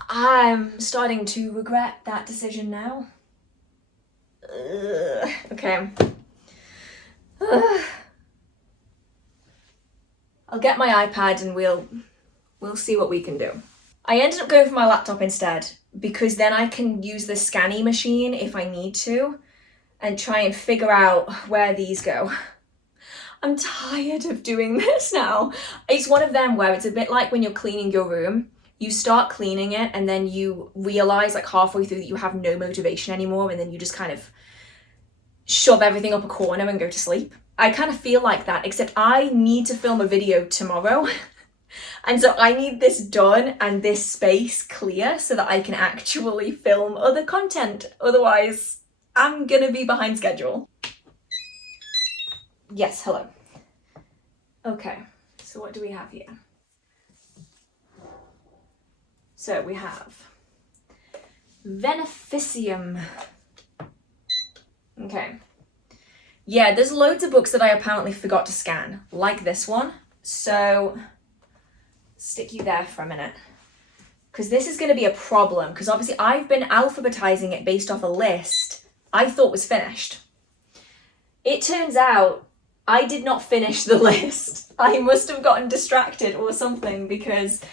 I'm starting to regret that decision now. Okay. I'll get my iPad and we'll see what we can do. I ended up going for my laptop instead because then I can use the scanning machine if I need to and try and figure out where these go. I'm tired of doing this now. It's one of them where it's a bit like when you're cleaning your room. You start cleaning it and then you realize like halfway through that you have no motivation anymore and then you just kind of shove everything up a corner and go to sleep. I kind of feel like that, except I need to film a video tomorrow. And so I need this done and this space clear so that I can actually film other content. Otherwise, I'm gonna be behind schedule. Yes, hello. Okay, so what do we have here? So we have Beneficium. Okay. Yeah, there's loads of books that I apparently forgot to scan, like this one. So stick you there for a minute, because this is going to be a problem, because obviously I've been alphabetizing it based off a list I thought was finished. It turns out I did not finish the list. I must have gotten distracted or something, because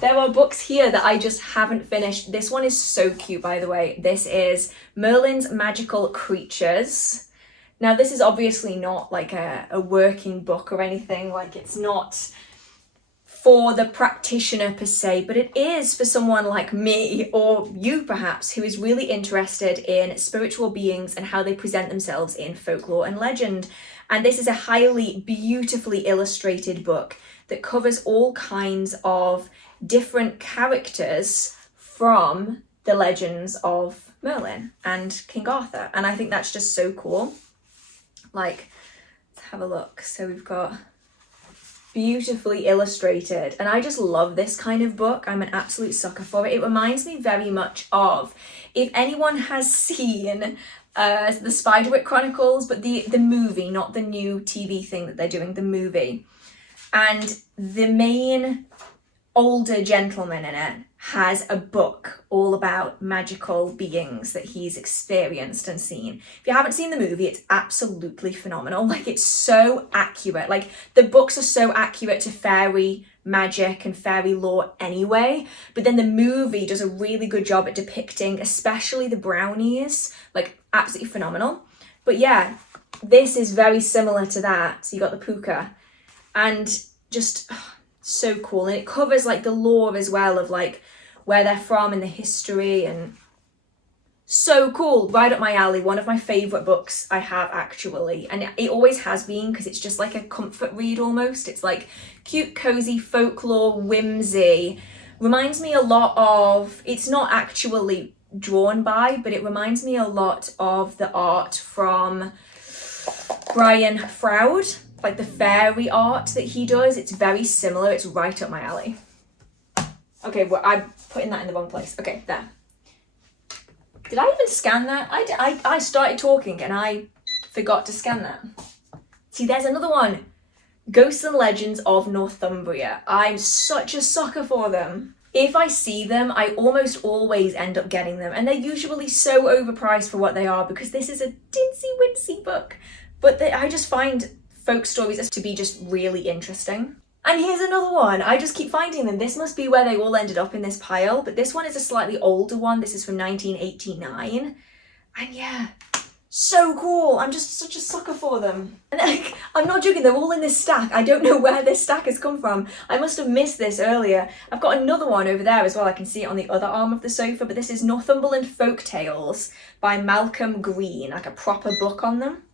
there are books here that I just haven't finished. This one is so cute, by the way. This is Merlin's Magical Creatures. Now, this is obviously not like a working book or anything. Like, it's not for the practitioner per se, but it is for someone like me, or you perhaps, who is really interested in spiritual beings and how they present themselves in folklore and legend. And this is a highly beautifully illustrated book that covers all kinds of different characters from the legends of Merlin and King Arthur. And I think that's just so cool. Like, let's have a look. So we've got beautifully illustrated, and I just love this kind of book. I'm an absolute sucker for it. It reminds me very much of, if anyone has seen the Spiderwick Chronicles, but the movie, not the new TV thing that they're doing, the movie. And the main older gentleman in it has a book all about magical beings that he's experienced and seen. If you haven't seen the movie, it's absolutely phenomenal. Like, it's so accurate. Like, the books are so accurate to fairy magic and fairy lore anyway, but then the movie does a really good job at depicting especially the brownies. Like, absolutely phenomenal. But yeah, this is very similar to that. So you got the puka, and just so cool. And it covers like the lore as well of like where they're from and the history, and so cool. Right up my alley. One of my favorite books I have, actually, and it always has been, because it's just like a comfort read almost. It's like cute, cozy folklore whimsy. Reminds me a lot of, it's not actually drawn by, but it reminds me a lot of the art from Brian Froud, like the fairy art that he does. It's very similar. It's right up my alley. Okay, well, I'm putting that in the wrong place. Okay, there. Did I even scan that? I started talking and I forgot to scan that. See, there's another one. Ghosts and Legends of Northumbria. I'm such a sucker for them. If I see them, I almost always end up getting them. And they're usually so overpriced for what they are, because this is a dinsy-wincy book. But I just find folk stories to be just really interesting. And here's another one. I just keep finding them. This must be where they all ended up in this pile, but this one is a slightly older one. This is from 1989. And yeah, so cool. I'm just such a sucker for them. And like, I'm not joking, they're all in this stack. I don't know where this stack has come from. I must have missed this earlier. I've got another one over there as well. I can see it on the other arm of the sofa, but this is Northumberland Folk Tales by Malcolm Green, like a proper book on them.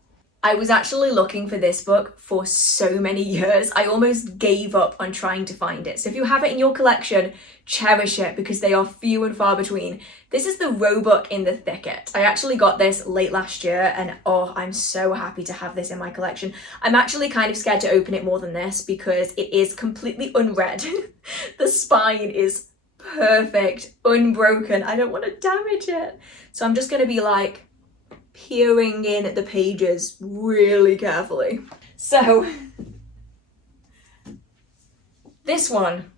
I was actually looking for this book for so many years. I almost gave up on trying to find it. So if you have it in your collection, cherish it, because they are few and far between. This is the Roebuck in the Thicket. I actually got this late last year, and oh, I'm so happy to have this in my collection. I'm actually kind of scared to open it more than this, because it is completely unread. The spine is perfect, unbroken. I don't want to damage it. So I'm just going to be like peering in at the pages really carefully. So this one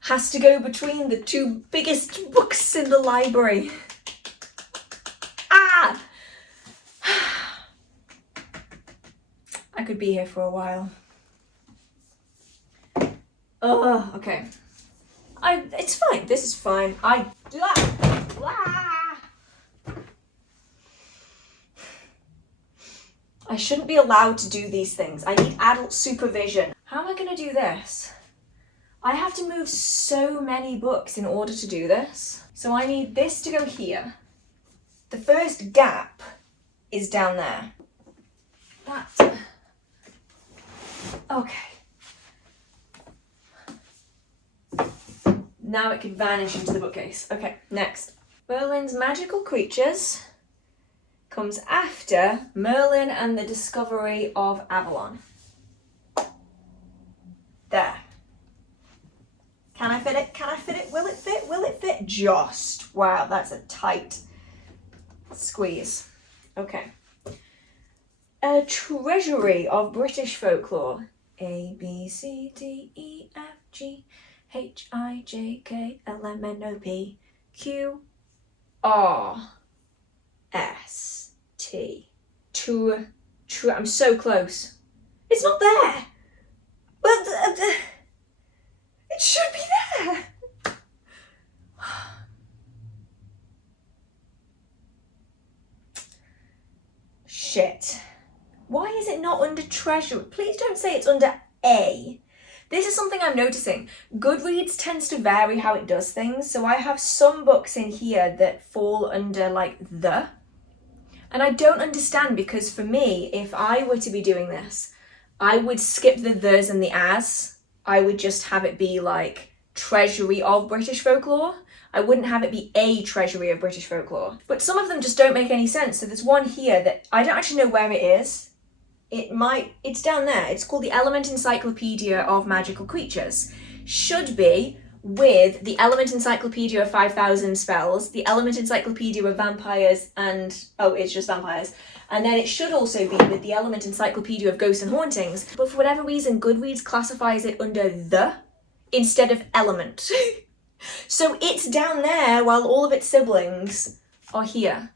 has to go between the two biggest books in the library. Ah! I could be here for a while. Oh, okay. It's fine. This is fine. I shouldn't be allowed to do these things. I need adult supervision. How am I going to do this? I have to move so many books in order to do this. So I need this to go here. The first gap is down there. That. Okay. Now it can vanish into the bookcase. Okay, next. Merlin's Magical Creatures comes after Merlin and the Discovery of Avalon. There. Can I fit it? Can I fit it? Will it fit? Will it fit? Just. Wow, that's a tight squeeze. Okay. A treasury of British folklore. A, B, C, D, E, F, G, H, I, J, K, L, M, N, O, P, Q, R, S, T. I'm so close. It's not there. Well, it should be there. Shit. Why is it not under treasure? Please don't say it's under A, This is something I'm noticing. Goodreads tends to vary how it does things. So I have some books in here that fall under like the. And I don't understand, because for me, if I were to be doing this, I would skip the the's and the as. I would just have it be like treasury of British folklore. I wouldn't have it be a treasury of British folklore. But some of them just don't make any sense. So there's one here that I don't actually know where it is. It's down there. It's called the Element Encyclopedia of Magical Creatures. Should be with the Element Encyclopedia of 5,000 Spells, the Element Encyclopedia of Vampires and, oh, it's just vampires. And then it should also be with the Element Encyclopedia of Ghosts and Hauntings. But for whatever reason, Goodreads classifies it under the instead of element. So it's down there while all of its siblings are here.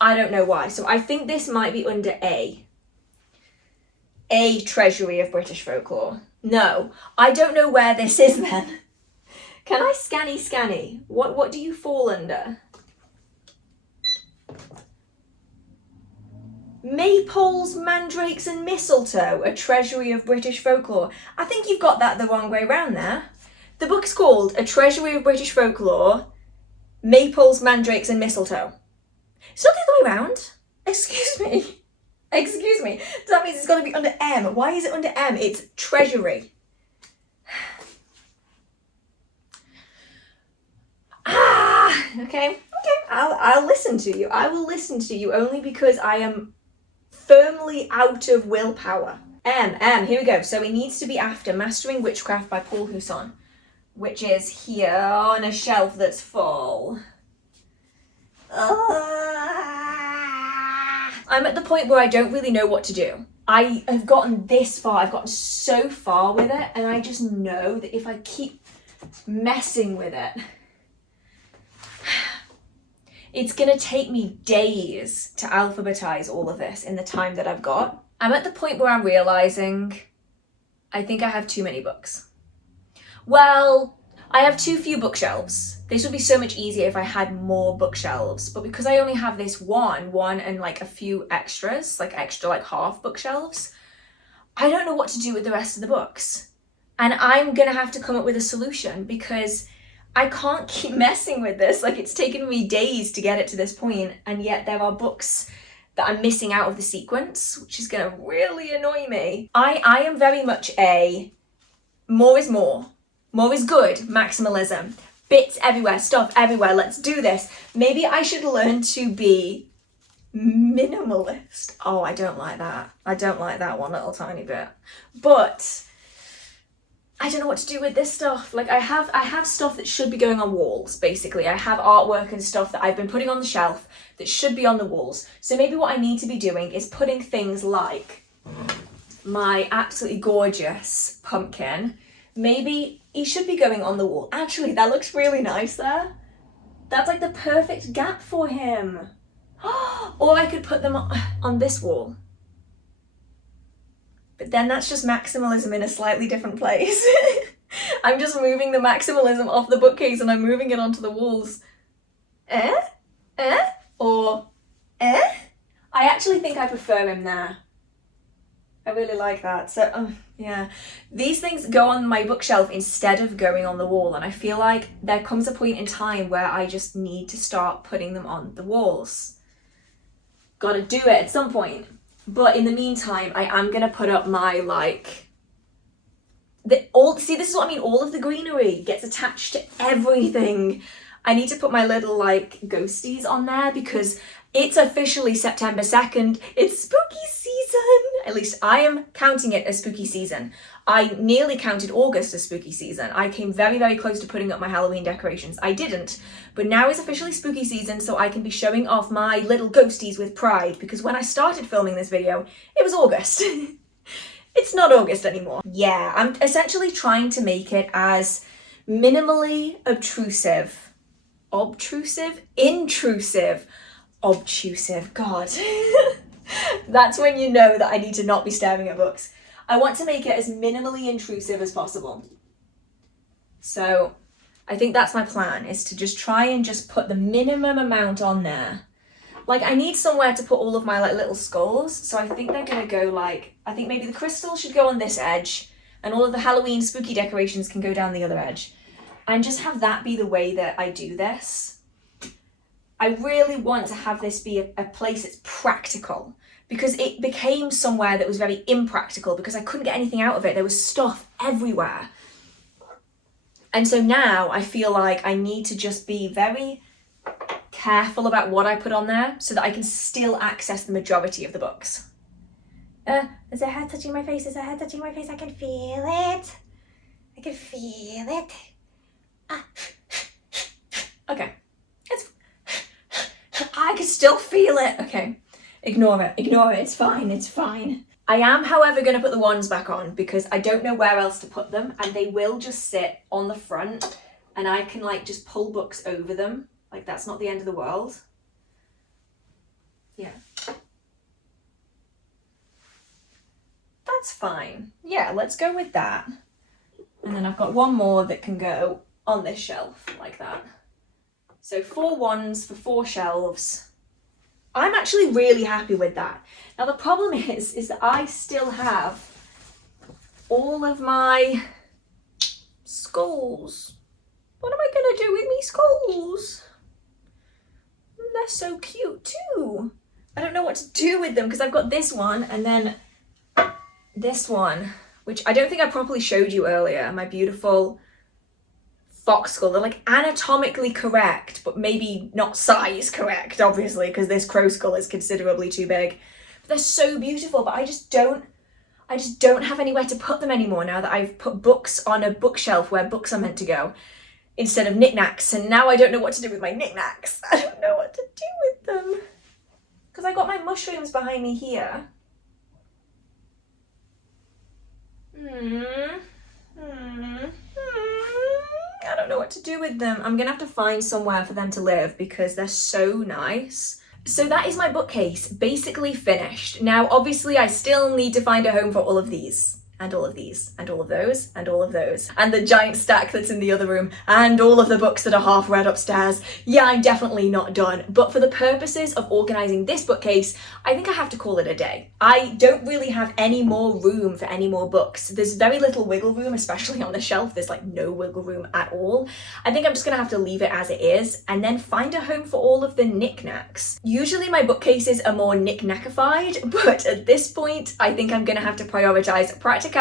I don't know why. So I think this might be under A treasury of British folklore. No, I don't know where this is then. Can I scanny? What do you fall under? Maypoles, mandrakes and mistletoe, a treasury of British folklore. I think you've got that the wrong way round there. The book's called A Treasury of British Folklore, Maypoles, Mandrakes and Mistletoe. It's not the other way round. Excuse me. That means it's got to be under M. Why is it under M? It's treasury. Okay. I'll listen to you. I will listen to you only because I am firmly out of willpower. M, here we go. So it needs to be after Mastering Witchcraft by Paul Husson, which is here on a shelf that's full. I'm at the point where I don't really know what to do. I have gotten this far, I've gotten so far with it, and I just know that if I keep messing with it, it's gonna take me days to alphabetize all of this in the time that I've got. I'm at the point where I'm realizing I think I have too many books. Well, I have too few bookshelves. This would be so much easier if I had more bookshelves, but because I only have this one and like a few extras, like extra like half bookshelves, I don't know what to do with the rest of the books. And I'm gonna have to come up with a solution because I can't keep messing with this. Like, it's taken me days to get it to this point, and yet there are books that I'm missing out of the sequence, which is gonna really annoy me. I am very much a more is more. More is good, maximalism. Bits everywhere, stuff everywhere, let's do this. Maybe I should learn to be minimalist. Oh, I don't like that. I don't like that one little tiny bit. But I don't know what to do with this stuff. Like, I have stuff that should be going on walls, basically. I have artwork and stuff that I've been putting on the shelf that should be on the walls. So maybe what I need to be doing is putting things like my absolutely gorgeous pumpkin. Maybe he should be going on the wall. Actually, that looks really nice there. That's like the perfect gap for him. Or I could put them on this wall. But then that's just maximalism in a slightly different place. I'm just moving the maximalism off the bookcase and I'm moving it onto the walls. Or I actually think I prefer him there. I really like that. So, yeah. These things go on my bookshelf instead of going on the wall, and I feel like there comes a point in time where I just need to start putting them on the walls. Gotta do it at some point. But in the meantime, I am gonna put up my, like... See, this is what I mean, all of the greenery gets attached to everything. I need to put my little, like, ghosties on there because it's officially September 2nd. It's spooky season. At least I am counting it as spooky season. I nearly counted August as spooky season. I came very, very close to putting up my Halloween decorations. I didn't. But now is officially spooky season, so I can be showing off my little ghosties with pride, because when I started filming this video, it was August. It's not August anymore. Yeah, I'm essentially trying to make it as minimally obtrusive. Intrusive. Obtrusive, God. That's when you know that I need to not be staring at books. I want to make it as minimally intrusive as possible. So I think that's my plan, is to just try and just put the minimum amount on there. Like, I need somewhere to put all of my like little skulls, so I think they're gonna go like, I think maybe the crystal should go on this edge, and all of the Halloween spooky decorations can go down the other edge. And just have that be the way that I do this. I really want to have this be a place that's practical, because it became somewhere that was very impractical because I couldn't get anything out of it. There was stuff everywhere. And so now I feel like I need to just be very careful about what I put on there so that I can still access the majority of the books. Is a head touching my face? Is a head touching my face? I can feel it. I can feel it. Okay. I can still feel it. Okay. Ignore it. Ignore it. It's fine. It's fine. I am, however, going to put the wands back on because I don't know where else to put them, and they will just sit on the front and I can like just pull books over them. Like, that's not the end of the world. Yeah. That's fine. Yeah, let's go with that. And then I've got one more that can go on this shelf like that. So 4 wands for 4 shelves. I'm actually really happy with that. Now the problem is that I still have all of my skulls. What am I gonna do with me skulls? They're so cute too. I don't know what to do with them because I've got this one and then this one, which I don't think I properly showed you earlier, my beautiful fox skull. They're like anatomically correct, but maybe not size correct, obviously, because this crow skull is considerably too big. But they're so beautiful, but I just don't have anywhere to put them anymore now that I've put books on a bookshelf where books are meant to go instead of knickknacks, and now I don't know what to do with my knickknacks. I don't know what to do with them. Because I got my mushrooms behind me here. I don't know what to do with them. I'm gonna have to find somewhere for them to live because they're so nice. So that is my bookcase, basically finished. Now, obviously, I still need to find a home for all of these, and all of these, and all of those, and all of those, and the giant stack that's in the other room, and all of the books that are half read upstairs. Yeah, I'm definitely not done, but for the purposes of organising this bookcase, I think I have to call it a day. I don't really have any more room for any more books. There's very little wiggle room, especially on the shelf. There's like no wiggle room at all. I think I'm just gonna have to leave it as it is, and then find a home for all of the knickknacks. Usually my bookcases are more knickknackified, but at this point, I think I'm gonna have to prioritise practicality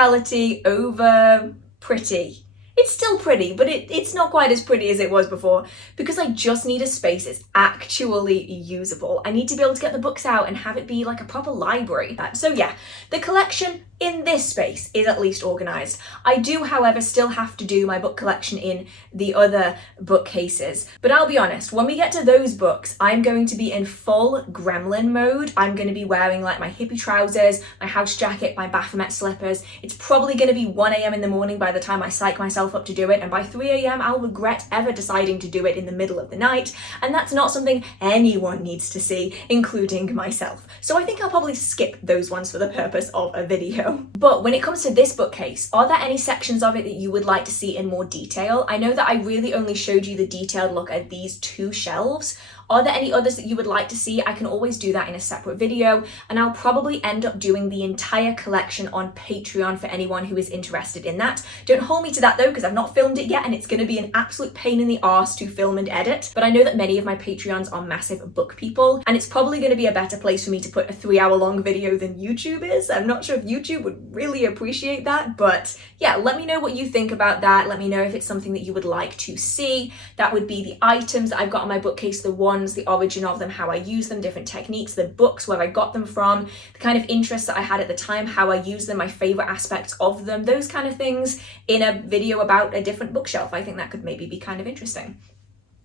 over pretty. It's still pretty, but it's not quite as pretty as it was before because I just need a space that's actually usable. I need to be able to get the books out and have it be like a proper library. So yeah, the collection in this space is at least organised. I do, however, still have to do my book collection in the other bookcases. But I'll be honest, when we get to those books, I'm going to be in full gremlin mode. I'm going to be wearing like my hippie trousers, my house jacket, my Baphomet slippers. It's probably going to be 1 a.m. in the morning by the time I psych myself up to do it, and by 3 a.m. I'll regret ever deciding to do it in the middle of the night, and that's not something anyone needs to see, including myself. So I think I'll probably skip those ones for the purpose of a video. But when it comes to this bookcase, are there any sections of it that you would like to see in more detail? I know that I really only showed you the detailed look at these 2 shelves. Are there any others that you would like to see? I can always do that in a separate video, and I'll probably end up doing the entire collection on Patreon for anyone who is interested in that. Don't hold me to that though, because I've not filmed it yet, and it's going to be an absolute pain in the arse to film and edit. But I know that many of my Patreons are massive book people, and it's probably going to be a better place for me to put a 3-hour-long video than YouTube is. I'm not sure if YouTube would really appreciate that, but yeah, let me know what you think about that. Let me know if it's something that you would like to see. That would be the items that I've got on my bookcase, the ones, the origin of them, how I use them, different techniques, the books, where I got them from, the kind of interests that I had at the time, how I use them, my favorite aspects of them, those kind of things in a video about a different bookshelf. I think that could maybe be kind of interesting.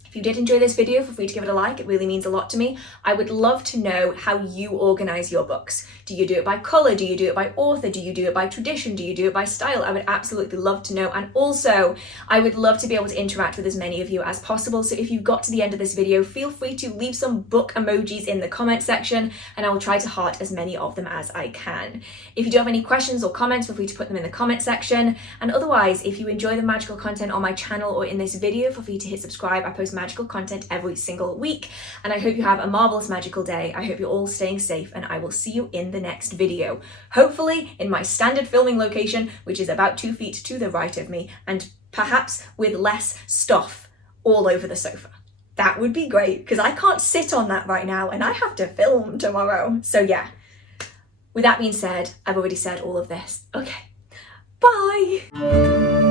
If you did enjoy this video, feel free to give it a like. It really means a lot to me. I would love to know how you organize your books. Do you do it by color? Do you do it by author? Do you do it by tradition? Do you do it by style? I would absolutely love to know. And also, I would love to be able to interact with as many of you as possible. So if you got to the end of this video, feel free to leave some book emojis in the comment section, and I will try to heart as many of them as I can. If you do have any questions or comments, feel free to put them in the comment section. And otherwise, if you enjoy the magical content on my channel or in this video, feel free to hit subscribe. I post magical content every single week. And I hope you have a marvelous magical day. I hope you're all staying safe, and I will see you in the next video. Hopefully in my standard filming location, which is about 2 feet to the right of me, and perhaps with less stuff all over the sofa. That would be great, because I can't sit on that right now and I have to film tomorrow. So yeah, with that being said, I've already said all of this. Okay, bye.